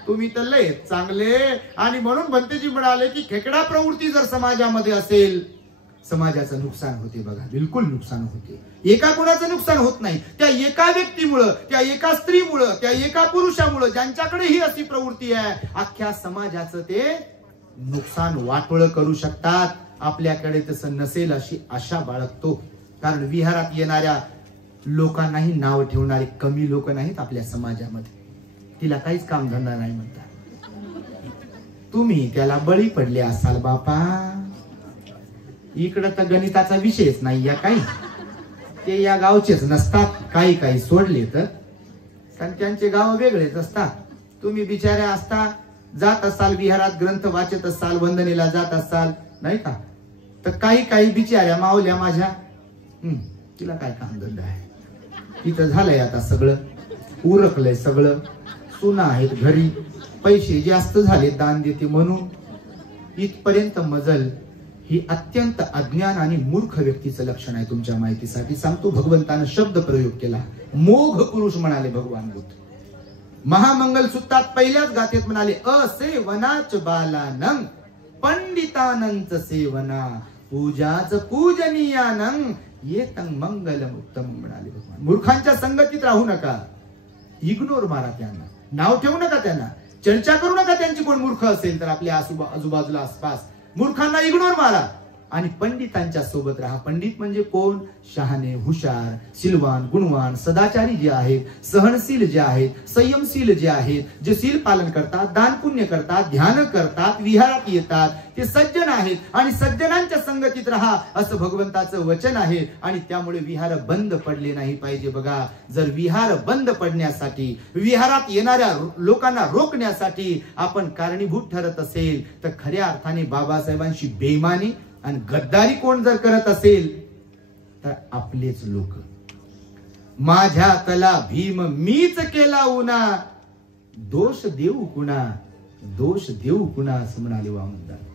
तुम्ही तर लय चांगले. आणि म्हणून भंतेजी म्हणाले की खेकडा प्रवृत्ती जर समाजामध्ये असेल समाजाचं नुकसान होते बघा, बिलकुल नुकसान होते. एका कोणाचं नुकसान होत नाही, त्या एका व्यक्तीमुळं, त्या एका स्त्रीमुळं, त्या एका पुरुषामुळं ज्यांच्याकडे ही अशी प्रवृत्ती आहे अख्ख्या समाजाचं ते नुकसान वाटोळं करू शकतात. आपल्याकडे तसं नसेल अशी आशा बाळगतो. कारण विहारात येणाऱ्या लोकांनाही नाव ठेवणारे कमी लोक नाहीत आपल्या समाजामध्ये. तिला काहीच काम धंदा नाही म्हणतात. तुम्ही त्याला बळी पडले असाल बापा. इकडं तर गणिताचा विषयच नाही या काही. ते या गावचेच नसतात, काही काही सोडले तर, कारण त्यांचे गाव वेगळेच असतात. तुम्ही बिचाऱ्या असता जात असाल विहारात, ग्रंथ वाचत असाल, वंदनेला जात असाल नाही का, तर काही काही बिचाऱ्या मावल्या माझ्या तिला काय काम धंदा आहे. तिथं झालंय आता सगळं उरकलंय, सगळं सुना आहेत घरी, पैसे जास्त झाले दान देते म्हणून. इथपर्यंत मजल ही अत्यंत अज्ञान आणि मूर्ख व्यक्तीचं लक्षण आहे. तुमच्या माहितीसाठी सांगतो, भगवंतानं शब्द प्रयोग केला, मोघ पुरुष म्हणाले भगवान बुद्ध. महामंगल सूत्रात पहिल्याच गाथेत म्हणाले असेवनाच बालानं पंडितानंच सेवना पूजाच पूजनीयानं येतं मंगलम उत्तम म्हणाले भगवान. मूर्खांच्या संगतीत राहू नका, इग्नोर मारा त्यांना, नाव ठेवू नका त्यांना. चर्चा करू नका त्यांची कोण मूर्ख असेल तर आपल्या आजूबाजूला आसपास. मूर्खांना इग्नोर मारा आणि पंडितांच्या सोबत राहा. पंडित म्हणजे कोण? शहाणे, हुशार, सिलवान, गुणवान, सदाचारी जे आहेत, सहनशील जे आहेत, संयमशील जे आहेत, जे शील पालन करतात, दान पुण्य करतात, ध्यान करतात, विहारात येतात, ते सज्जन आहेत. आणि सज्जनांच्या संगतीत राहा असं भगवंताचं वचन आहे. आणि त्यामुळे विहार बंद पडले नाही पाहिजे. बघा, जर विहार बंद पडण्यासाठी, विहारात येणाऱ्या लोकांना रोखण्यासाठी आपण कारणीभूत ठरत असेल तर खऱ्या अर्थाने बाबासाहेबांशी बेईमानी आणि गद्दारी कोण जर करत असेल तर आपलेच लोक. माझ्यातला भीम मीच केला उना, दोष देऊ कुणा, दोष देऊ कुणा असं म्हणाले वामनदादा.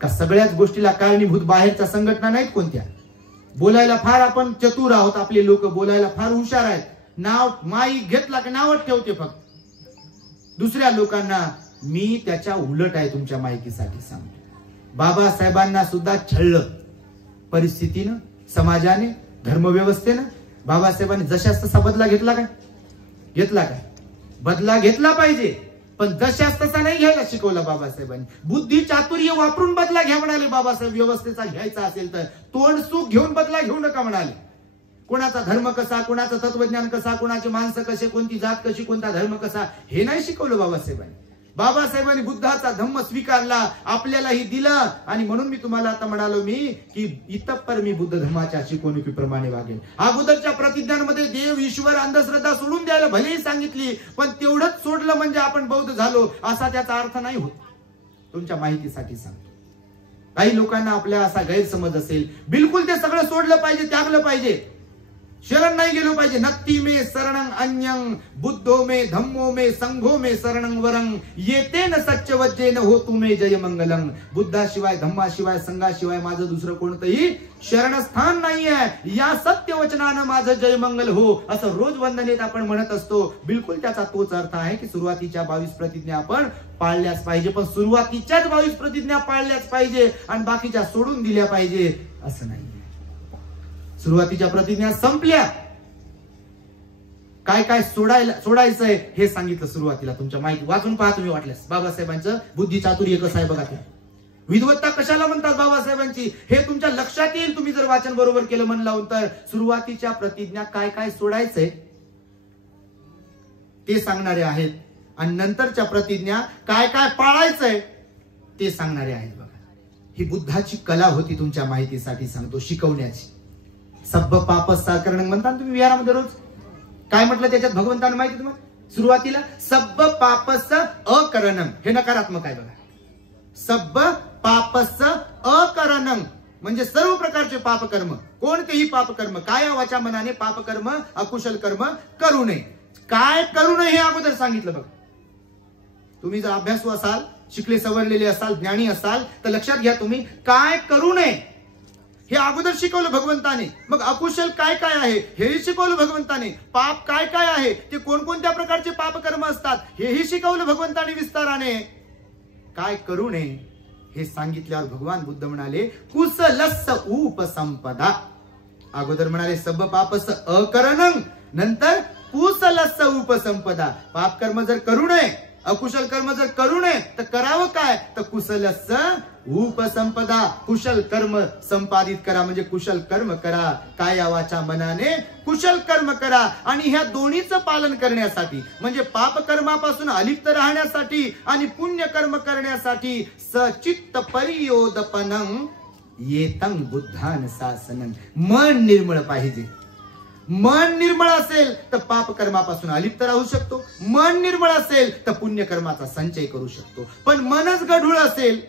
का सगळ्याच गोष्टीला कारणीभूत बाहेरच्या संघटना नाहीत कोणत्या? बोलायला फार आपण चतुर आहोत, आपले लोक बोलायला फार हुशार आहेत. नाव माईक घेतला की नावच ठेवते फक्त. दुसऱ्या लोकांना मी त्याच्या उलट आहे. तुमच्या माहितीसाठी सांगतो, बाबासाहेबांना सुद्धा छळलं परिस्थितीनं, समाजाने, धर्मव्यवस्थेनं. बाबासाहेबांनी जशास तसा बदला घेतला का? घेतला का? बदला घेतला पाहिजे, पण जशास तसा नाही घ्यायला शिकवला बाबासाहेबांनी. बुद्धी चातुर्य वापरून बदला घ्या म्हणाले बाबासाहेब. व्यवस्थेचा घ्यायचा असेल तर तोंड सुख घेऊन बदला घेऊ नका म्हणाले. कोणाचा धर्म कसा, कोणाचं तत्वज्ञान कसा, कोणाचे माणसं कसे, कोणती जात कशी, कोणता धर्म कसा, हे नाही शिकवलं बाबासाहेबांनी. बाबासाहेबांनी बुद्धाचा धम्म स्वीकारला, आपल्यालाही दिला. आणि म्हणून मी तुम्हाला आता म्हणालो मी की इतपर मी बुद्ध धर्माच्या शिकवणुकीप्रमाणे वागेल. अगोदरच्या प्रतिज्ञांमध्ये देव, ईश्वर, अंधश्रद्धा सोडून द्यायला भलेही सांगितली, पण तेवढंच सोडलं म्हणजे आपण बौद्ध झालो असा त्याचा अर्थ नाही होत. तुमच्या माहितीसाठी सांगतो. काही लोकांना आपल्या असा गैरसमज असेल, बिलकुल ते सगळं सोडलं पाहिजे, त्यागलं पाहिजे, शरण नाही गेलो पाहिजे. नक्ती मे शरणं अन्यं, बुद्धो मे धम्मो मे संघो मे शरणं वरं, येतेन सच्चवज्जेन हो तुमे जय मंगलम. बुद्धाशिवाय, धम्माशिवाय, संघाशिवाय माझं दुसरं कोणतंही शरणस्थान नाहीये. या सत्यवचनानं माझं जय मंगल हो असं रोज वंदनेत आपण म्हणत असतो. बिलकुल त्याचा तोच अर्थ आहे की सुरुवातीच्या 22 प्रतिज्ञा आपण पाळल्याच पाहिजे, पण सुरुवातीच्याच 22 प्रतिज्ञा पाळल्याच पाहिजे आणि बाकीच्या सोडून दिल्या पाहिजे असं नाही. सुरुवातीच्या प्रतिज्ञा संपल्या, काय काय सोडायचंय हे सांगितलं सुरुवातीला. तुमच्या माहिती वाचून पहा तुम्ही वाटल्यास. बाबासाहेबांचं बुद्धी चातुर्य कसं आहे बघा. त्या विद्वत्ता कशाला म्हणतात बाबासाहेबांची हे तुमच्या लक्षात येईल तुम्ही जर वाचन बरोबर केलं मन लावून. तर सुरुवातीच्या प्रतिज्ञा काय काय सोडायचंय ते सांगणारे आहेत आणि नंतरच्या प्रतिज्ञा काय काय पाळायचंय ते सांगणारे आहेत. बघा, ही बुद्धाची कला होती. तुमच्या माहितीसाठी सांगतो, शिकवण्याची. सब्ब पापस साकरण म्हणता तुम्ही विहारामध्ये रोज. काय म्हटलं त्याच्यात भगवंतानं माहिती तुम्हाला? सुरुवातीला सब्ब पापस अकरणं, हे नकारात्मक आहे बघा. सब्ब पापस अकरणं म्हणजे सर्व प्रकारचे पापकर्म, कोणतेही पापकर्म, काय वाचा मनाने पापकर्म, अकुशल कर्म करू नये. काय करू नये हे अगोदर सांगितलं बघा. तुम्ही जर अभ्यासू असाल, शिकले सवरलेले असाल, ज्ञानी असाल तर लक्षात घ्या तुम्ही काय करू नये हे अगोदर शिकवलं भगवंताने. मग अकुशल काय काय आहे हेही शिकवलं भगवंताने. पाप काय काय आहे, ते कोणकोणत्या प्रकारचे पापकर्म असतात हेही शिकवलं भगवंताने विस्ताराने. काय करू नये हे सांगितल्यावर भगवान बुद्ध म्हणाले कुसलस्स उपसंपदा. अगोदर म्हणाले सब पापस अकरणं, नंतर कुसलस्स उपसंपदा. पाप कर्म जर करू नये, अकुशल कर्म जर करू नये तर करावं काय? तर कुशलस्स उपसंपदा. कुशल कर्म संपादित करा म्हणजे कुशल कर्म करा. काय वाचा मनाने कुशल कर्म करा. आणि ह्या दोन्हीचं पालन करण्यासाठी म्हणजे पाप कर्मापासून अलिप्त राहण्यासाठी आणि पुण्य कर्म करण्यासाठी सचित्त परियोदपनं येतं बुद्धान शासनं. मन निर्मळ पाहिजे. मन निर्मळ असेल तर पाप कर्मापासून अलिप्त राहू शकतो. मन निर्मळ असेल तर पुण्य कर्माचा संचय करू शकतो. पण मनच गढूळ असेल,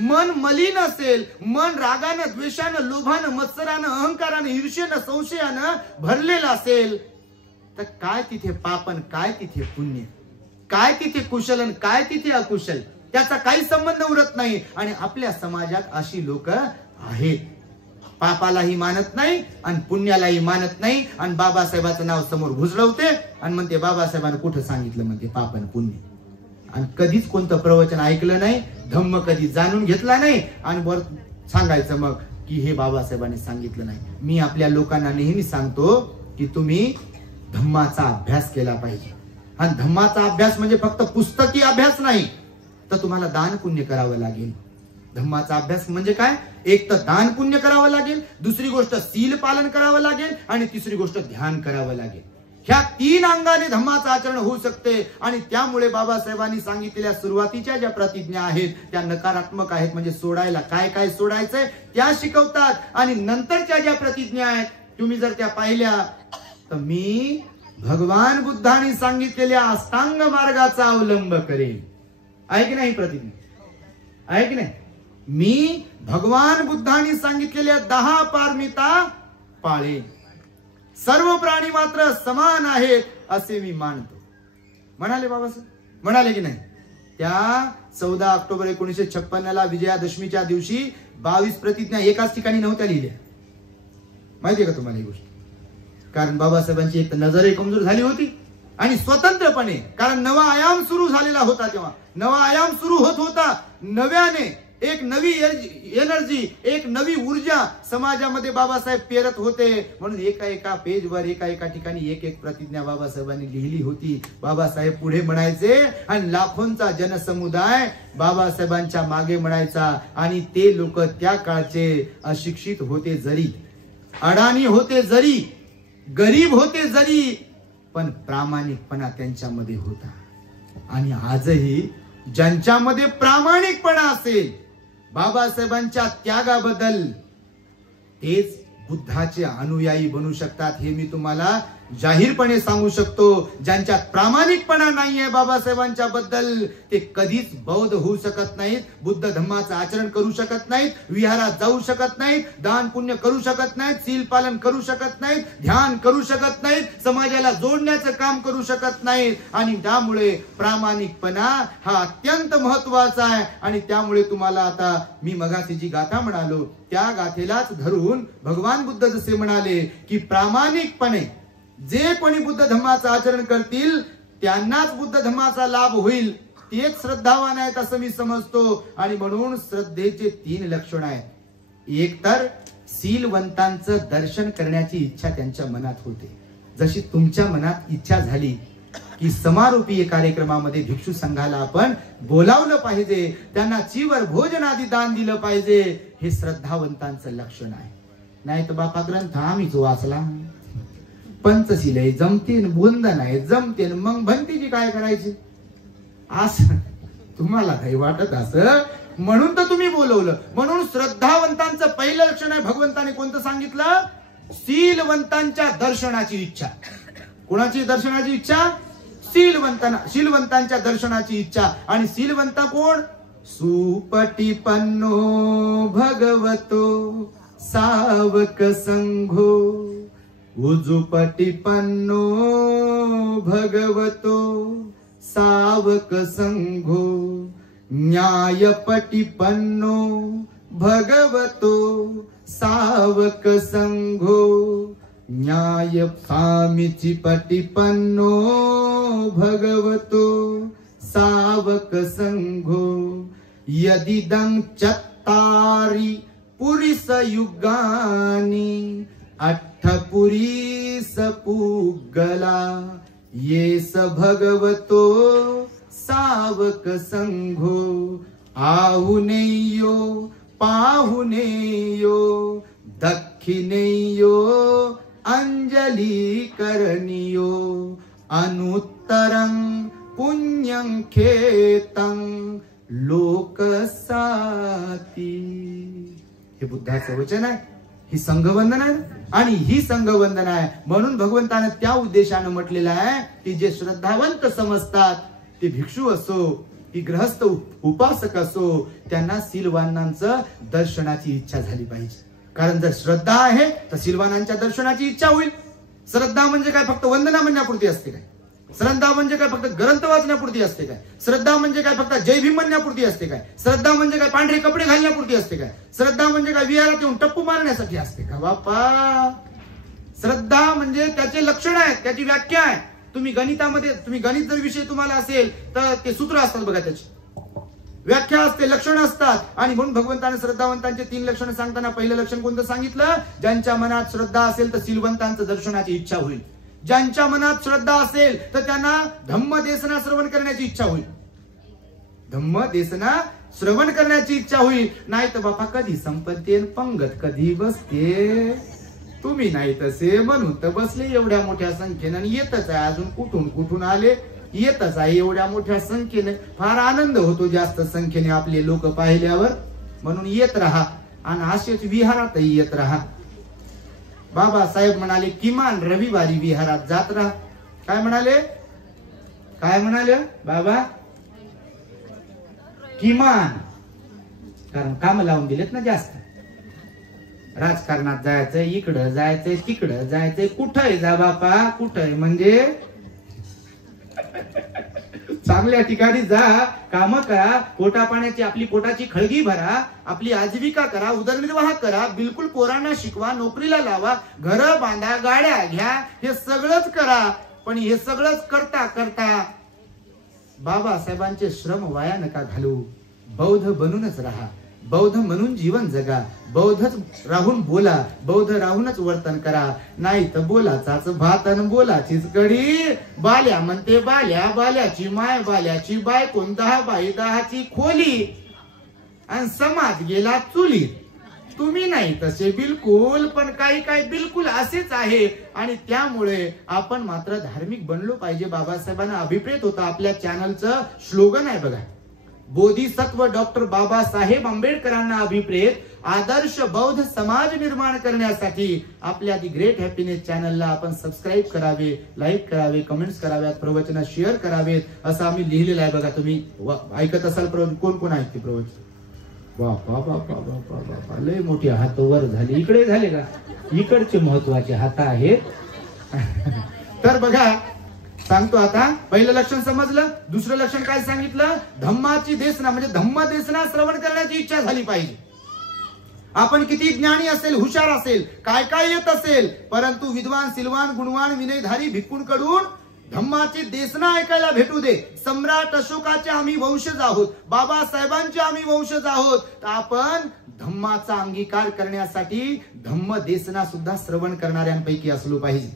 मन मलिन असेल, मन रागानं, द्वेषानं, लोभानं, मत्सरानं, अहंकारानं, ईर्ष्येनं, संशयानं भरलेलं असेल तर काय तिथे पापन, काय तिथे पुण्य, काय तिथे कुशलन, काय तिथे अकुशल, त्याचा काही संबंध उरत नाही. आणि आपल्या समाजात अशी लोक आहेत. पापालाही मानत नाही आणि पुण्यालाही मानत नाही आणि बाबासाहेबाचं नाव समोर घुसळवते आणि म्हणते बाबासाहेबांनी कुठं सांगितलं म्हणते पाप आणि पुण्य. आणि कधीच कोणतं प्रवचन ऐकलं नाही, धम्म कधी जाणून घेतला नाही आणि वर सांगायचं मग की हे बाबासाहेबांनी सांगितलं नाही. मी आपल्या लोकांना नेहमी सांगतो की तुम्ही धम्माचा अभ्यास केला पाहिजे. आणि धम्माचा अभ्यास म्हणजे फक्त पुस्तकी अभ्यास नाही, तर तुम्हाला दान पुण्य करावं लागेल. धम्माचा अभ्यास म्हणजे काय? एक तर दान पुण्य करावं लागेल, दुसरी गोष्ट सील पालन करावं लागेल, आणि तिसरी गोष्ट ध्यान करावं लागेल. ह्या 3 अंगाने धम्माचं आचरण होऊ शकते. आणि त्यामुळे बाबासाहेबांनी सांगितलेल्या सुरुवातीच्या ज्या प्रतिज्ञा आहेत त्या नकारात्मक आहेत, म्हणजे सोडायला काय काय सोडायचंय त्या शिकवतात. आणि नंतरच्या ज्या प्रतिज्ञा आहेत तुम्ही जर त्या पाहिल्या तर मी भगवान बुद्धांनी सांगितलेल्या अष्टांग मार्गाचा अवलंब करेन. आहे की नाही प्रतिज्ञा? आहे की नाही? मी भगवान बुद्धांनी सांगितलेल्या 10 पारमिता पाळेन. सर्व प्राणी मात्र समान आहेत असे मी मानतो, म्हणाले बाबासाहेब. म्हणाले की नाही? त्या 14 ऑक्टोबर 1956 विजयादशमीच्या दिवशी 22 प्रतिज्ञा एकाच ठिकाणी नव्हत्या लिहिल्या. माहितीये का तुम्हाला ही गोष्ट? कारण बाबासाहेबांची एक नजर कमजोर झाली होती आणि स्वतंत्रपणे, कारण नवा आयाम सुरू झालेला होता, तेव्हा नवा आयाम सुरू होत होता. नव्याने एक नवी एनर्जी, एक नवी ऊर्जा समाजामध्ये बाबासाहेब पेरत होते. म्हणून एका पेजवर एका ठिकाणी एक प्रतिज्ञा बाबासाहेबांनी लिहिली होती. बाबासाहेब पुढे म्हणायचे आणि लाखोंचा जनसमुदाय बाबासाहेबांच्या मागे म्हणायचा. आणि ते लोक त्या काळचे अशिक्षित होते जरी, अडाणी होते जरी, गरीब होते जरी, पण प्रामाणिकपणा त्यांच्यामध्ये होता. आणि आजही ज्यांच्यामध्ये प्रामाणिकपणा असेल, बाबासाहेबांच्या त्यागाबद्दल, तेच बुद्धाचे अनुयायी बनू शकतात. हे मी तुम्हाला जाहीरपणे सांगू शकतो. ज्यांच्यात प्रामाणिकपणा नाहीये बाबासाहेबांच्या बद्दल, ते कधीच बौद्ध होऊ शकत नाहीत, बुद्ध धम्माचं आचरण करू शकत नाहीत, विहारात जाऊ शकत नाहीत, दान पुण्य करू शकत नाहीत, सील पालन करू शकत नाहीत, ध्यान करू शकत नाहीत, समाजाला जोडण्याचं काम करू शकत नाहीत. आणि त्यामुळे प्रामाणिकपणा हा अत्यंत महत्वाचा आहे. आणि त्यामुळे तुम्हाला आता मी मगाशी जी गाथा म्हणालो त्या गाथेलाच धरून भगवान बुद्ध जसे म्हणाले की प्रामाणिकपणे जे कोणी बुद्ध धम्माचं आचरण करतील त्यांनाच बुद्ध धम्माचा लाभ होईल, तेच श्रद्धावान आहेत असं मी समजतो. आणि म्हणून श्रद्धेचे 3 लक्षण आहेत. एक तर सीलवंतांचं दर्शन करण्याची इच्छा त्यांच्या मनात होते. जशी तुमच्या मनात इच्छा झाली की समारोपीय कार्यक्रमामध्ये भिक्षू संघाला आपण बोलावलं पाहिजे, त्यांना चीवर भोजन आदी दान दिलं पाहिजे, हे श्रद्धावंतांचं लक्षण आहे. नाही तर बापा ग्रंथ आम्हीच वाचला, पंचशील जमते, वंदन आहे जमते, मग भंतीची काय करायची असं तुम्हाला काही वाटत असं, म्हणून तर तुम्ही बोलवलं. म्हणून श्रद्धावंतांचं पहिलं लक्षण आहे. भगवंताने कोणतं सांगितलं? सीलवंतांच्या दर्शनाची इच्छा. कोणाची दर्शनाची इच्छा? शीलवंतांच्या दर्शनाची इच्छा. आणि शीलवंत कोण? सुपटिपन्नो भगवतो सावक संघो, उजुपटिपन्नो भगवतो सावक संघो, न्यायपटिपन्नो भगवतो सावक संघो, न्याय सामीची पटिपन्नो भगवतो सावक संघो, यदिदं चत्तारि पुरिस युगानि अट्ठपुरीस पुगला, ये स भगवतो सावक संघो, आहुनेयो पाहुनेयो दक्षिणेयो अंजली करनियो, अनुत्तरं पुण्यं खेतं लोकसाती. हे बुद्धाचं वचन आहे, ही संघवंदन आहे. आणि ही संघवंदन आहे म्हणून भगवंतानं त्या उद्देशानं म्हटलेलं आहे की जे श्रद्धावंत समजतात, ते भिक्षू असो की गृहस्थ उपासक असो, त्यांना सीलवानांचं दर्शनाची इच्छा झाली पाहिजे. कारण जर श्रद्धा आहे तर सीलवानांच्या दर्शनाची इच्छा होईल. श्रद्धा म्हणजे काय फक्त वंदना म्हणण्यापुरती असते काय? श्रद्धा म्हणजे काय फक्त ग्रंथ वाचण्यापुरती असते काय? श्रद्धा म्हणजे काय फक्त जय भीम म्हणण्यापुरती असते काय? श्रद्धा म्हणजे काय पांढरे कपडे घालण्यापुरती असते काय? श्रद्धा म्हणजे काय विहारात येऊन टप्पू मारण्यासाठी असते का? बापा, श्रद्धा म्हणजे त्याचे लक्षण आहेत, त्याची व्याख्या आहे. तुम्ही गणितामध्ये, तुम्ही गणित जर विषय तुम्हाला असेल तर ते सूत्र असतात बघा, त्याची व्याख्या असते, लक्षण असतात. आणि म्हणून भगवंताने श्रद्धावंतांचे 3 लक्षण सांगताना पहिलं लक्षण कोणतं सांगितलं? ज्यांच्या मनात श्रद्धा असेल तर सीलवंतांचं दर्शनाची इच्छा होईल. ज्यांच्या मनात श्रद्धा असेल तर त्यांना धम्म देसना श्रवण करण्याची इच्छा होईल, धम्म देसना श्रवण करण्याची इच्छा होईल. नाही तर बापा कधी संपत्ती पंगत कधी बसते. तुम्ही नाही तसे म्हणून तर बसले एवढ्या मोठ्या संख्येने. येतच आहे, अजून कुठून कुठून आले, येतच आहे एवढ्या मोठ्या संख्येने. फार आनंद होतो जास्त संख्येने आपले लोक पाहिल्यावर. म्हणून येत राहा आणि असेच विहारातही येत राहा. बाबासाहेब म्हणाले किमान रविवारी विहारात जात राहा. काय म्हणाले, काय म्हणाले बाबा? किमान, कारण काम लावून दिलेत ना जास्त. राजकारणात जायचंय, इकडं जायचंय, तिकडं जायचंय, कुठंय जा बापा, कुठंय म्हणजे चांगल्या ठिकाणी जा, काम करा, पोटा पाण्याची आपली पोटाची खळगी भरा, आपली आजीविका करा, उदरनिर्वाह करा, बिलकुल पोरांना शिकवा, नोकरीला लावा, घर बांधा, गाड्या घ्या, हे सगळंच करा. पण हे सगळंच करता करता बाबासाहेबांचे श्रम वाया नका घालू. बौद्ध बनूनच राहा, बौद्ध म्हणून जीवन जगा, बौद्धच राहून बोला, बौद्ध राहूनच वर्तन करा. नाही तर बोलाचाच भात आणि बोलाचीच कडी. बाल्या म्हणते बाल्या, बाल्याची माय, बाल्याची बायको, 10 बाई 10ची खोली, आणि समाज गेला चुली. तुम्ही नाही तसे बिलकुल, पण काही काही बिलकुल असेच आहे. आणि त्यामुळे आपण मात्र धार्मिक बनलो पाहिजे. बाबासाहेबांना अभिप्रेत होता. आपल्या चॅनलचं स्लोगन आहे बघा, बोधिसत्व डॉक्टर बाबासाहेब आंबेडकरांना अभिप्रेत आदर्श बौद्ध समाज निर्माण करण्यासाठी आपल्या दी ग्रेट हॅपीनेस चॅनलला आपण सबस्क्राईब करावे, लाईक करावे, कमेंट्स कराव्यात, प्रवचन शेअर करावेत, असं आम्ही लिहिलेलं आहे बघा. तुम्ही ऐकत असाल प्रवचन. कोण कोण ऐकते प्रवचन? बापा बापा बापा बापा, लय मोठी हात वर झाली. इकडे झाले का? इकडचे महत्वाचे हात आहेत. तर बघा सांगतो आता. पहिलं लक्षण समजलं. दुसरं लक्षण काय सांगितलं? धम्माची देसना, म्हणजे धम्म देसना श्रवण करण्याची इच्छा झाली पाहिजे. आपण किती ज्ञानी असेल, हुशार असेल, काय काय येत असेल, परंतु विद्वान, सिलवान, गुणवान, विनयधारी भिक्खूंकडून धम्माची देसना ऐकायला भेटू दे. सम्राट अशोकाचे आम्ही वंशज आहोत, बाबासाहेबांचे आम्ही वंशज आहोत. तर आपण धम्माचा अंगीकार करण्यासाठी धम्म देसना सुद्धा श्रवण करणाऱ्यांपैकी असलो पाहिजे.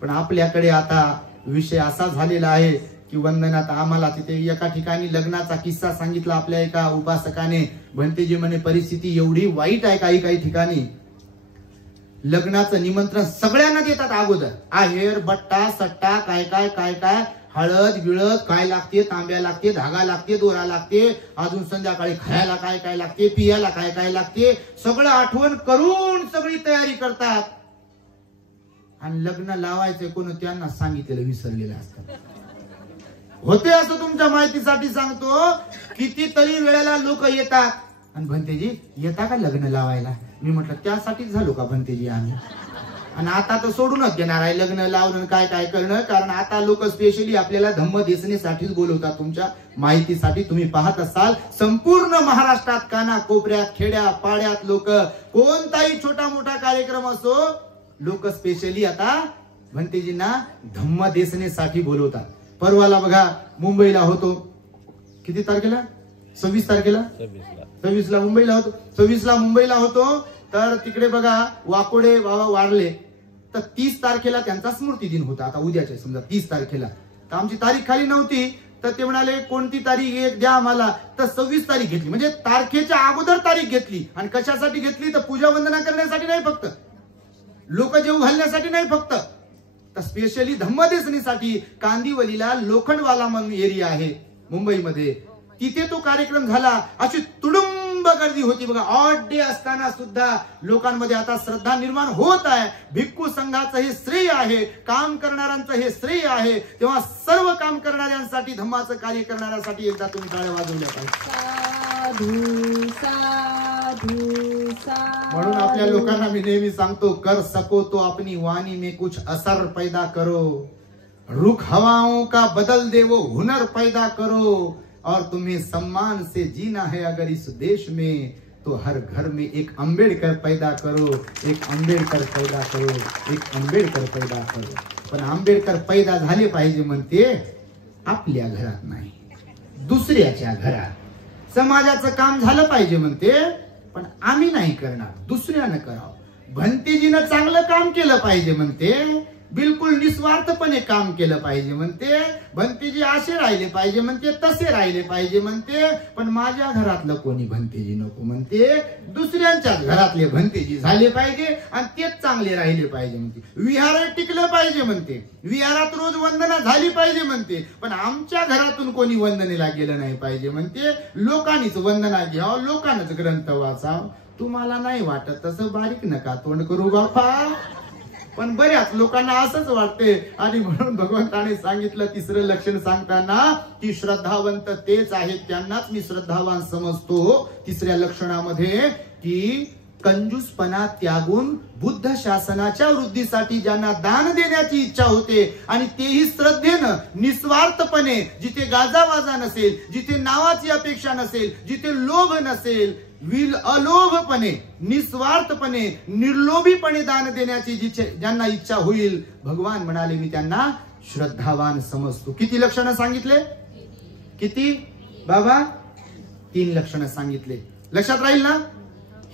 पण आपल्याकडे आता विषय असा झालेला आहे की वंदनात आम्हाला तिथे एका ठिकाणी लग्नाचा किस्सा सांगितला आपल्या एका उपासकाने. भंतेजी म्हणे परिस्थिती एवढी वाईट आहे काही काही ठिकाणी. लग्नाचं निमंत्रण सगळ्यांना देतात अगोदर, आहेर, बट्टा, सट्टा, काय काय काय काय, हळद गिळद काय लागते, तांब्या लागते, धागा लागते, दोरा लागते, अजून संध्याकाळी खायला काय काय लागते, पियाला काय काय लागते, सगळं आठवण करून सगळी तयारी करतात. आणि लग्न लावायचं कोण त्यांना सांगितलेलं विसरलेलं असतं. होते असं तुमच्या माहितीसाठी सांगतो. कितीतरी वेळेला लोक येतात आणि भंतेजी येता का लग्न लावायला? मी म्हटलं त्यासाठीच झालो का भंतेजी आम्ही? आणि आता तर सोडूनच देणार आहे लग्न लावणं काय काय करणं. कारण आता लोक स्पेशली आपल्याला धम्म देसनेसाठीच बोलवतात. तुमच्या माहितीसाठी तुम्ही पाहत असाल संपूर्ण महाराष्ट्रात काना कोपऱ्यात, खेड्या पाड्यात लोक, कोणताही छोटा मोठा कार्यक्रम असो, लोक स्पेशली आता भंतेजींना धम्म देसनेसाठी बोलवतात. परवाला बघा मुंबईला होतो. किती तारखेला? 26 तारखेला, 26ला मुंबईला होतो. 26ला मुंबईला होतो. तर तिकडे बघा वाकोडे बाबा वारले. तर 30 तारखेला त्यांचा स्मृती दिन होता. आता उद्याचे समजा 30 तारखेला. तर आमची तारीख खाली नव्हती. तर ते म्हणाले कोणती तारीख एक द्या आम्हाला. तर 26 तारीख घेतली. म्हणजे तारखेच्या अगोदर तारीख घेतली. आणि कशासाठी घेतली? तर पूजा वंदना करण्यासाठी नाही, फक्त लोक जेव घालण्यासाठी नाही, फक्त तर स्पेशली धम्मदेसनीसाठी. कांदिवलीला लोखंडवाला म्हणून एरिया आहे मुंबईमध्ये, तिथे तो कार्यक्रम झाला. अशी तुडुंब गर्दी होती बघा. ऑड डे असताना सुद्धा लोकांमध्ये आता श्रद्धा निर्माण होत आहे. भिक्खू संघाचं हे श्रेय आहे, काम करणाऱ्यांचं हे श्रेय आहे. तेव्हा सर्व काम करणाऱ्यांसाठी, धम्माचं कार्य करणाऱ्यांसाठी एकदा तुम्ही टाळ्या वाजवल्या पाहिजे. म्हणून आपल्या लोकांना मी नेहमी सांगतो, कर सको तो अपनी वाणी में कुछ असर पैदा करो, रुख हवाओं का बदल दे वो हुनर पैदा करो, और तुम्हें सम्मान से जीना है अगर इस देश में, तो हर घर में एक आंबेडकर पैदा करो, एक आंबेडकर पैदा करो, एक आंबेडकर पैदा करो. पण आंबेडकर पैदा झाले पाहिजे म्हणते आपल्या घरात नाही, दुसऱ्याच्या घरात. समाजाचं काम झालं पाहिजे म्हणते, पण आम्ही नाही करणार, दुसऱ्यानं करावं. भंतेजीनं चांगलं काम केलं पाहिजे म्हणते, बिलकुल निस्वार्थपणे काम केलं पाहिजे म्हणते. भंतेजी असे राहिले पाहिजे म्हणते, तसे राहिले पाहिजे म्हणते, पण माझ्या घरातलं कोणी भंतेजी नको म्हणते, दुसऱ्यांच्या घरातले भंतेजी झाले पाहिजे आणि तेच चांगले राहिले पाहिजे म्हणते. विहार टिकलं पाहिजे म्हणते, विहारात रोज वंदना झाली पाहिजे म्हणते, पण आमच्या घरातून कोणी वंदनेला गेलं नाही पाहिजे म्हणते. लोकांनीच वंदना घ्यावं, लोकांनाच ग्रंथ वाचावं. तुम्हाला नाही वाटत तसं बारीक नका तोंड करू बापा, पण बऱ्याच लोकांना असंच वाटते. आणि म्हणून भगवंताने सांगितलं तिसरं लक्षण सांगताना की श्रद्धावंत तेच आहेत, त्यांनाच मी श्रद्धावान समजतो. तिसऱ्या लक्षणामध्ये की कंजूसपणा त्यागून बुद्ध शासनाच्या वृद्धीसाठी ज्यांना दान देण्याची इच्छा होते आणि तेही श्रद्धेनं निस्वार्थपणे, जिथे गाजावाजा नसेल, जिथे नावाची अपेक्षा नसेल, जिथे लोभ नसेल, अलोभपणे, निस्वार्थपणे, निर्लोभीपणे दान देण्याची ज्यांना इच्छा होईल, भगवान म्हणाले मी त्यांना श्रद्धावान समजतो. किती लक्षणं सांगितले? किती बाबा? 3 लक्षणं सांगितले. लक्षात राहील ना?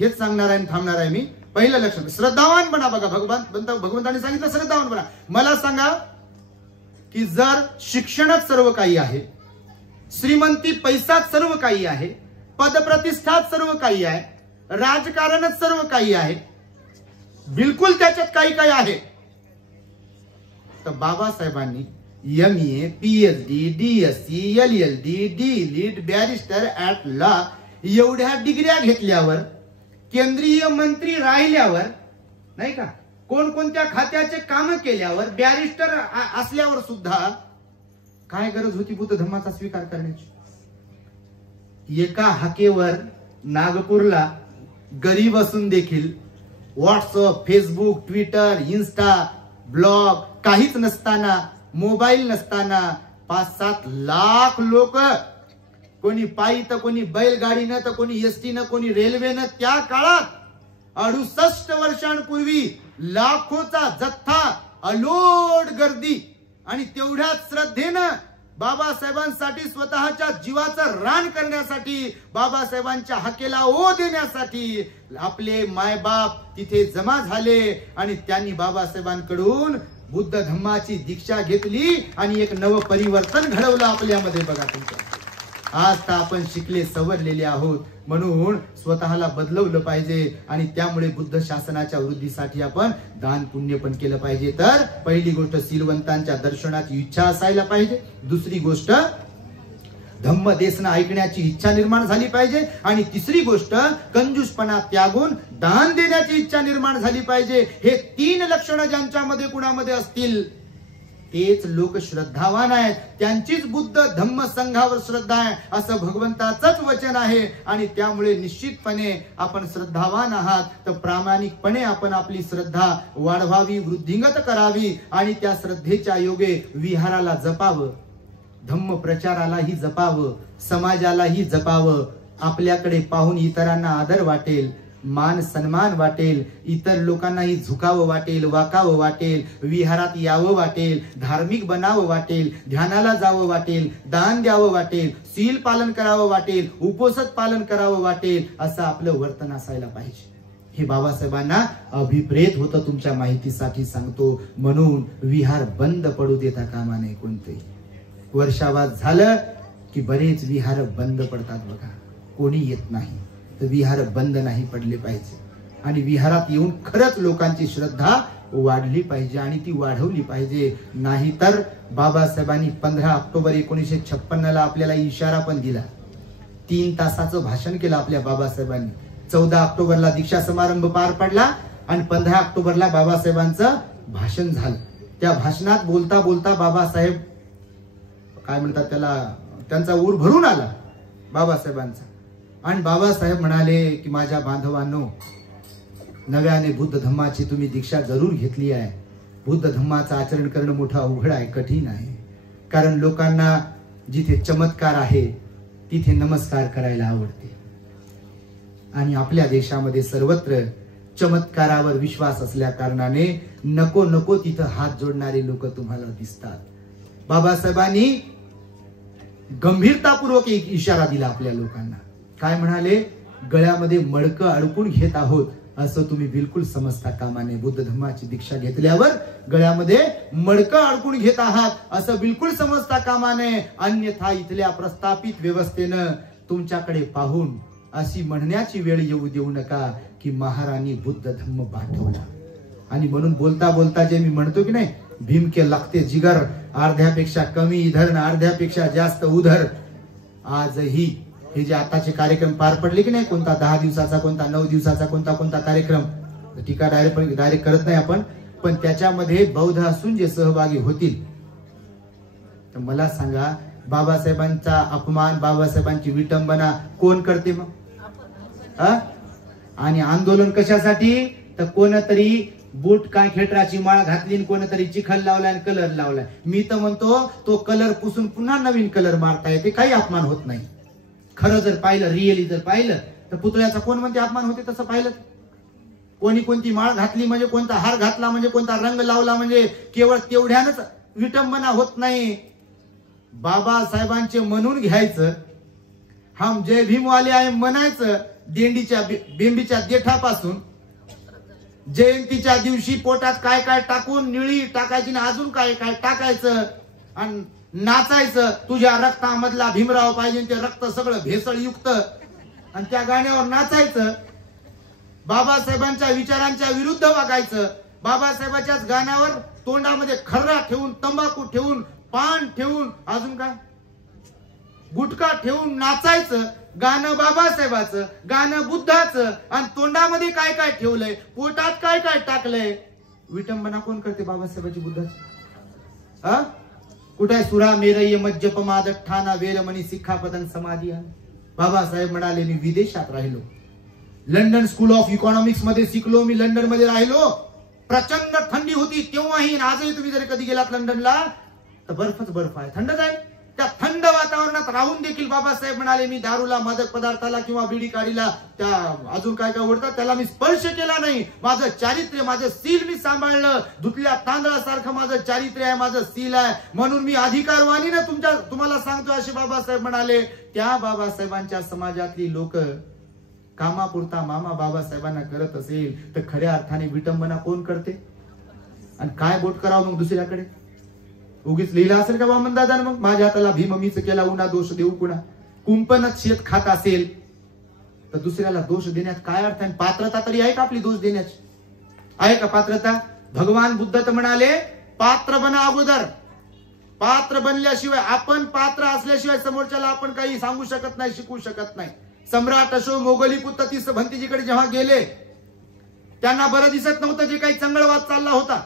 हेच सांगणार आहे, थांबणार आहे मी. पहिलं लक्षण श्रद्धावान बना. बघा भगवंताने सांगितलं श्रद्धावान बना. मला सांगा की जर शिक्षणात सर्व काही आहे, श्रीमंती पैसात सर्व काही आहे, पदप्रतिष्ठात सर्व काही आहे, राजकारणात सर्व काही आहे, बिलकुल त्याच्यात काही काही आहे, तर बाबासाहेबांनी MA, PhD, DSc, LLD, D.Litt, barrister at law एवढ्या डिग्र्या घेतल्यावर, केंद्रीय मंत्री राहिल्यावर, नाही का, कोणकोणत्या खात्याचे काम केल्यावर, बॅरिस्टर असल्यावर सुद्धा काय गरज होती बुद्ध धर्माचा स्वीकार करण्याची? एका हाकेवर नागपूरला गरीब असून देखील WhatsApp, Facebook, Twitter, Insta, blog काहीच नसताना, मोबाईल नसताना 5-7 लाख लोक, कोणी पायी तर कोणी बैलगाडीनं तर कोणी एसटी न कोणी रेल्वेनं, त्या काळात 68 वर्षांपूर्वी लाखोचा जथ्था, अलोट गर्दी आणि तेवढ्याच श्रद्धेनं बाबासाहेबांसाठी स्वतःच्या जीवाचं रान करण्यासाठी, बाबासाहेबांच्या हाकेला ओ देण्यासाठी आपले मायबाप तिथे जमा झाले आणि त्यांनी बाबासाहेबांकडून बुद्ध धम्माची दीक्षा घेतली आणि एक नव परिवर्तन घडवलं आपल्यामध्ये. बघा तुमचं आज तर आपण शिकले सवरलेले आहोत, म्हणून स्वतःला बदलवलं पाहिजे आणि त्यामुळे बुद्ध शासनाच्या वृद्धीसाठी आपण दान पुण्य पण केलं पाहिजे. तर पहिली गोष्ट शीलवंतांच्या दर्शनाची इच्छा असायला पाहिजे. दुसरी गोष्ट धम्म देशन ऐकण्याची इच्छा निर्माण झाली पाहिजे. आणि तिसरी गोष्ट कंजूसपणा त्यागून दान देण्याची इच्छा निर्माण झाली पाहिजे. हे 3 लक्षणं ज्यांच्यामध्ये कुणामध्ये असतील तेच लोक श्रद्धावान आहेत, त्यांचीच बुद्ध धम्म संघावर श्रद्धा आहे असं भगवंताचंच वचन आहे. आणि त्यामुळे निश्चितपणे आपण श्रद्धावान आहात तर प्रामाणिकपणे आपण आपली श्रद्धा वाढवावी, वृद्धिंगत करावी आणि त्या श्रद्धेच्या योगे विहाराला जपावं, धम्म प्रचारालाही जपावं, समाजालाही जपावं. आपल्याकडे पाहून इतरांना आदर वाटेल, मान सन्मान वाटेल, इतर लोकांनाही झुकावं वाटेल, वाकावं वाटेल, विहारात यावं वाटेल, धार्मिक बनावं वाटेल, ध्यानाला जावं वाटेल, दान द्यावं वाटेल, शील पालन करावं वाटेल, उपोषण पालन करावं वाटेल, असं आपलं वर्तन असायला पाहिजे. हे बाबासाहेबांना अभिप्रेत होतं, तुमच्या माहितीसाठी सांगतो. म्हणून विहार बंद पडू देता कामा नये. कोणतेही वर्षावाद झालं की बरेच विहार बंद पडतात. बघा कोणी येत नाही तर विहार बंद नाही पडले पाहिजे. आणि विहारात येऊन खरंच लोकांची श्रद्धा वाढली पाहिजे आणि ती वाढवली पाहिजे. नाहीतर बाबासाहेबांनी 15 ऑक्टोबर 1956 ला आपल्याला इशारा पण दिला. 3 तासाचं भाषण केलं आपल्या बाबासाहेबांनी. 14 ऑक्टोबरला दीक्षा समारंभ पार पडला आणि 15 ऑक्टोबरला बाबासाहेबांचं भाषण झालं. त्या भाषणात बोलता बोलता बाबासाहेब काय म्हणतात त्याला, त्यांचा ऊर भरून आला बाबासाहेबांचा. आणि बाबासाहेब म्हणाले की माझ्या बांधवांनो, नव्याने बुद्ध धम्माची तुम्ही दीक्षा जरूर घेतली आहे. बुद्ध धम्माचं आचरण करणं मोठं अवघड आहे, कठीण आहे. कारण लोकांना जिथे चमत्कार आहे तिथे नमस्कार करायला आवडते. आणि आपल्या देशामध्ये सर्वत्र चमत्कारावर विश्वास असल्या कारणाने नको नको तिथं हात जोडणारे लोक तुम्हाला दिसतात. बाबासाहेबांनी गंभीरतापूर्वक एक इशारा दिला आपल्या लोकांना. काय म्हणाले? गळ्यामध्ये मडकं अडकून घेत आहोत असं तुम्ही बिलकुल समजता कामा नये. बुद्ध धम्माची दीक्षा घेतल्यावर गळ्यामध्ये मडकं अडकून घेत आहात असं बिलकुल समजता कामा नये. अन्यथा इथल्या प्रस्थापित व्यवस्थेनं तुमच्याकडे पाहून अशी म्हणण्याची वेळ येऊ देऊ नका की महाराणी बुद्ध धम्म पाठवला. आणि म्हणून बोलता बोलता जे मी म्हणतो की नाही, भीम के लागते जिगर, अर्ध्यापेक्षा कमी इधर ना अर्ध्यापेक्षा जास्त उधर. आजही हे जे आताचे कार्यक्रम पार पडले की नाही, कोणता 10 दिवसाचा, कोणता 9 दिवसाचा, कोणता कार्यक्रम, टीका डायरेक्ट करत नाही आपण, पण त्याच्यामध्ये बौद्ध असून जे सहभागी होतील, तर मला सांगा बाबासाहेबांचा अपमान, बाबासाहेबांची विटंबना कोण करते मग? आणि आंदोलन कशासाठी? तर कोणतरी बूट काय खेटराची माळ घातली, कोणतरी चिखल लावलाय आणि कलर लावलाय. मी तर म्हणतो तो कलर पुसून पुन्हा नवीन कलर मारता येते, काही अपमान होत नाही. खरं जर पाहिलं, रिअली जर पाहिलं, तर पुतळ्याचा कोण म्हणते अपमान होते? तसं पाहिलं कोणी कोणती माळ घातली म्हणजे, कोणता हार घातला म्हणजे, कोणता रंग लावला म्हणजे केवळ तेवढ्यानच विटंबना होत नाही. बाबासाहेबांचे म्हणून घ्यायचं, हम जय भीमवाले आहे म्हणायचं, देंडीच्या बेंबीच्या देठापासून जयंतीच्या दिवशी पोटात काय काय टाकून, निळी टाकायची ना अजून काय काय टाकायचं आणि नाचायचं. तुझ्या रक्तामधला भीमराव पाहिजे, ते रक्त सगळं भेसळयुक्त, आणि त्या गाण्यावर नाचायचं. बाबासाहेबांच्या विचारांच्या विरुद्ध वागायचं. बाबासाहेबांच्याच गाण्यावर तोंडामध्ये खर्रा ठेवून, तंबाखू ठेवून, पान ठेवून, अजून काय गुटखा ठेवून नाचायचं. गाणं बाबासाहेबाचं, गाणं बुद्धाचं, आणि तोंडामध्ये काय काय ठेवलंय, पोटात काय काय टाकलंय. विटंबना कोण करते बाबासाहेबांची, बुद्धाची? कुठे सुरा मेरय मज्जपमाद ठाणा वेरमणी सिक्खापदन समाधी. बाबासाहेब म्हणाले मी विदेशात राहिलो, लंडन स्कूल ऑफ इकॉनॉमिक्स मध्ये शिकलो, मी लंडन मध्ये राहिलो, प्रचंड थंडी होती तेव्हाही. आजही तुम्ही जर कधी गेलात लंडनला तर बर्फच बर्फ आहे, थंडच आहे. त्या थंड वातावरणात राहून देखील बाबासाहेब म्हणाले मी दारूला, मादक पदार्थाला किंवा बिडी काढीला, त्या अजून काय काय ओढतात त्याला मी स्पर्श केला नाही. माझं चारित्र्य, माझं सील मी सांभाळलं. धुतल्या तांदळासारखं माझं चारित्र्य आहे, माझं सील आहे, म्हणून मी अधिकारवाणीने तुम्हाला सांगतो असे बाबासाहेब म्हणाले. त्या बाबासाहेबांच्या समाजातली लोक कामापुरता मामा बाबासाहेबांना करत असेल तर खऱ्या अर्थाने विटंबना कोण करते? आणि काय बोट करावं मग दुसऱ्याकडे? उगीच लिहिला असेल का वामन दादा, मग माझ्या हाताला भीम मीच केला उन्हा दोष देऊ कुणा? कुंपणच शेत खात असेल तर दुसऱ्याला दोष देण्यात काय अर्थ आहे? पात्रता तरी आहे का आपली दोष देण्याची? आहे का पात्रता? भगवान बुद्ध तर म्हणाले पात्र बना अगोदर. पात्र बनल्याशिवाय, आपण पात्र असल्याशिवाय समोरच्याला आपण काही सांगू शकत नाही, शिकवू शकत नाही. सम्राट अशोक मोगली पुत्र तीस भंतीजीकडे जेव्हा गेले, त्यांना बरं दिसत नव्हतं जे काही चंगळवाद चालला होता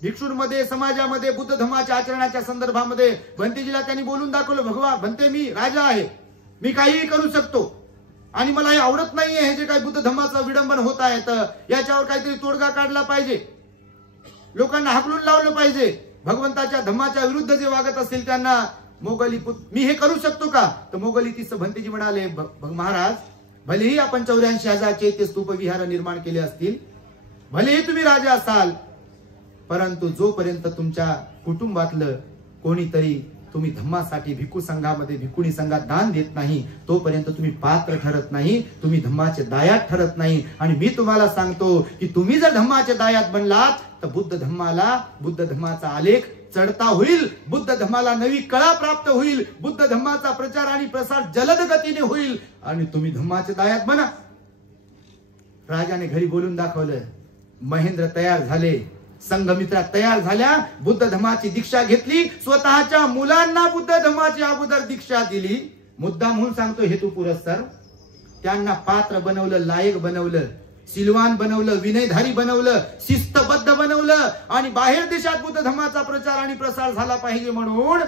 भिक्षूंमध्ये, समाजामध्ये, बुद्ध धर्माच्या आचरणाच्या संदर्भामध्ये. भंतेजीला त्यांनी बोलून दाखवलं, भगवान भंते मी राजा आहे, मी काहीही करू शकतो आणि मला हे आवडत नाहीये, हे जे काही बुद्ध धर्माचं विडंबन होत आहे, तर याच्यावर काहीतरी तोडगा काढला पाहिजे, लोकांना हाकलून लावलं पाहिजे. भगवंताच्या धम्माच्या विरुद्ध जे वागत असतील त्यांना मोगली मी हे करू शकतो का? तर मोगली तीस भंतेजी म्हणाले महाराज, भलेही आपण 84,000 चैत्य स्तूप विहार निर्माण केले असतील, भलेही तुम्ही राजा असाल, परंतु जोपर्यंत तुमच्या कुटुंबातलं कोणीतरी तुम्ही धम्मासाठी भिक्खू संघामध्ये, भिक्खुणी संघात दान देत नाही, तोपर्यंत तुम्ही पात्र ठरत नाही, तुम्ही धम्माचे दायात ठरत नाही. आणि मी तुम्हाला सांगतो की तुम्ही जर धम्माचे दायात बनलात तर बुद्ध धम्माचा आलेख चढता होईल, बुद्ध धम्माला नवी कळा प्राप्त होईल, बुद्ध धम्माचा प्रचार आणि प्रसार जलद गतीने होईल आणि तुम्ही धम्माचे दायात बना. राजाने घरी बोलून दाखवलं, महेंद्र तयार झाले, संघमित्रा तयार झाल्या, बुद्ध धर्माची दीक्षा घेतली, स्वतःच्या मुलांना बुद्ध धर्माची अगोदर दीक्षा दिली. मुद्दा म्हणून सांगतो हेतू पुरस्सर, त्यांना पात्र बनवलं, लायक बनवलं, सिलवान बनवलं, विनयधारी बनवलं, शिस्तबद्ध बनवलं आणि बाहेर देशात बुद्ध धर्माचा प्रचार आणि प्रसार झाला पाहिजे म्हणून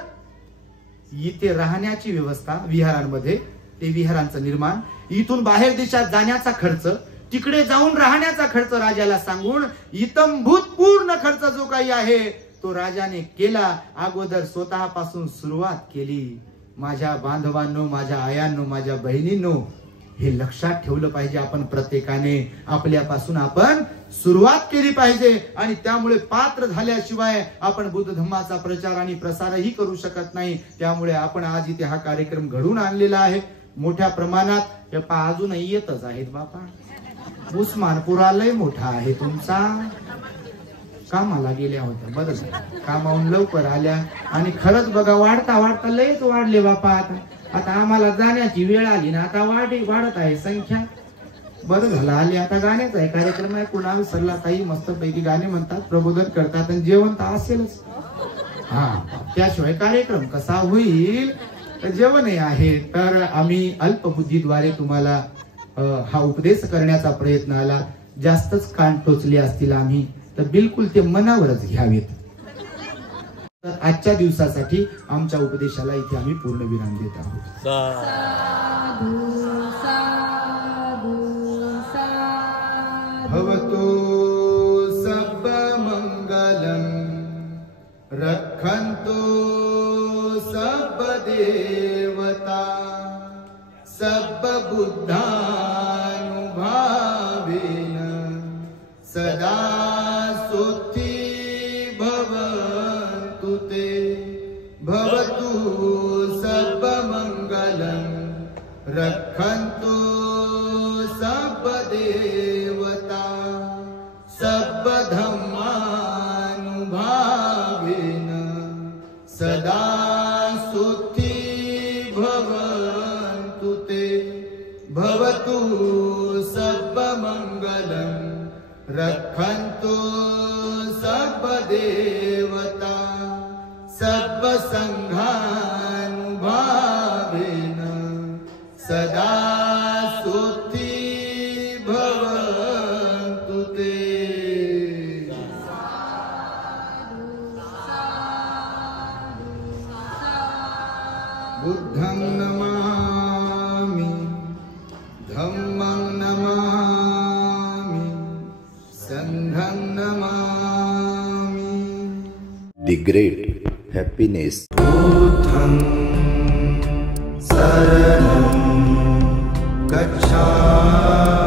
इथे राहण्याची व्यवस्था, विहारांमध्ये ते विहारांचं निर्माण, इथून बाहेर देशात जाण्याचा खर्च, तिकडे जाऊन राहण्याचा खर्च राजाला सांगून इतंभूत पूर्ण खर्च जो काही आहे तो राजाने केला. अगोदर स्वतःपासून सुरुवात केली. माझ्या बांधवांनो, माझ्या आयांनो, माझ्या बहिणींनो, हे लक्षात ठेवलं पाहिजे. आपण प्रत्येकाने आपल्यापासून आपण सुरुवात केली पाहिजे आणि त्यामुळे पात्र झाल्याशिवाय आपण बुद्ध धम्माचा प्रचार आणि प्रसारही करू शकत नाही. त्यामुळे आपण आज इथे हा कार्यक्रम घडवून आणलेला आहे मोठ्या प्रमाणात. अजूनही येतच आहेत बापा, उस्मानपुरा लय मोठा आहे तुमचा. कामाला गेल्या होत्या, बरं झालं कामावून लवकर आल्या. आणि खरंच बघा वाढता वाढता लयच वाढले बापा. आता आम्हाला जाण्याची वेळ आली ना, आता वाढत आहे संख्या. बरं झालं आली. आता गाण्याचा आहे कार्यक्रम आहे. कुणा विसरला ताई मस्त पैकी गाणे म्हणतात, प्रबोधन करतात आणि जेवण तर असेलच. हा, त्याशिवाय कार्यक्रम कसा होईल. तर जेवणही आहे. तर आम्ही अल्पबुद्धीद्वारे तुम्हाला हा उपदेश करण्याचा प्रयत्न आला. जास्तच कान टोचले असतील आम्ही तर बिलकुल ते मनावरच घ्यावेत. तर आजच्या दिवसासाठी आमच्या उपदेशाला इथे आम्ही पूर्ण विराम देत आहोत. साधू साधू साधू. भवतु सब मंगलम रक्षन्तु सब देवता सब बुद्धानुभावेन सदा सुखी भवन्तु ते. भवतु सब मंगलम रक्षन्तु सब देवता सब धम्मानुभावेन सदा सुखी भवन्तु ते. भवतु सब मंगलम रक्षन्तु सब देवता सब संघानुभावेन सदा सुखी भवन्तु ते. बुद्धं नमामि धम्मं नमामि संघं नमामि. The great happiness. बुद्धं शरणं गच्छामि.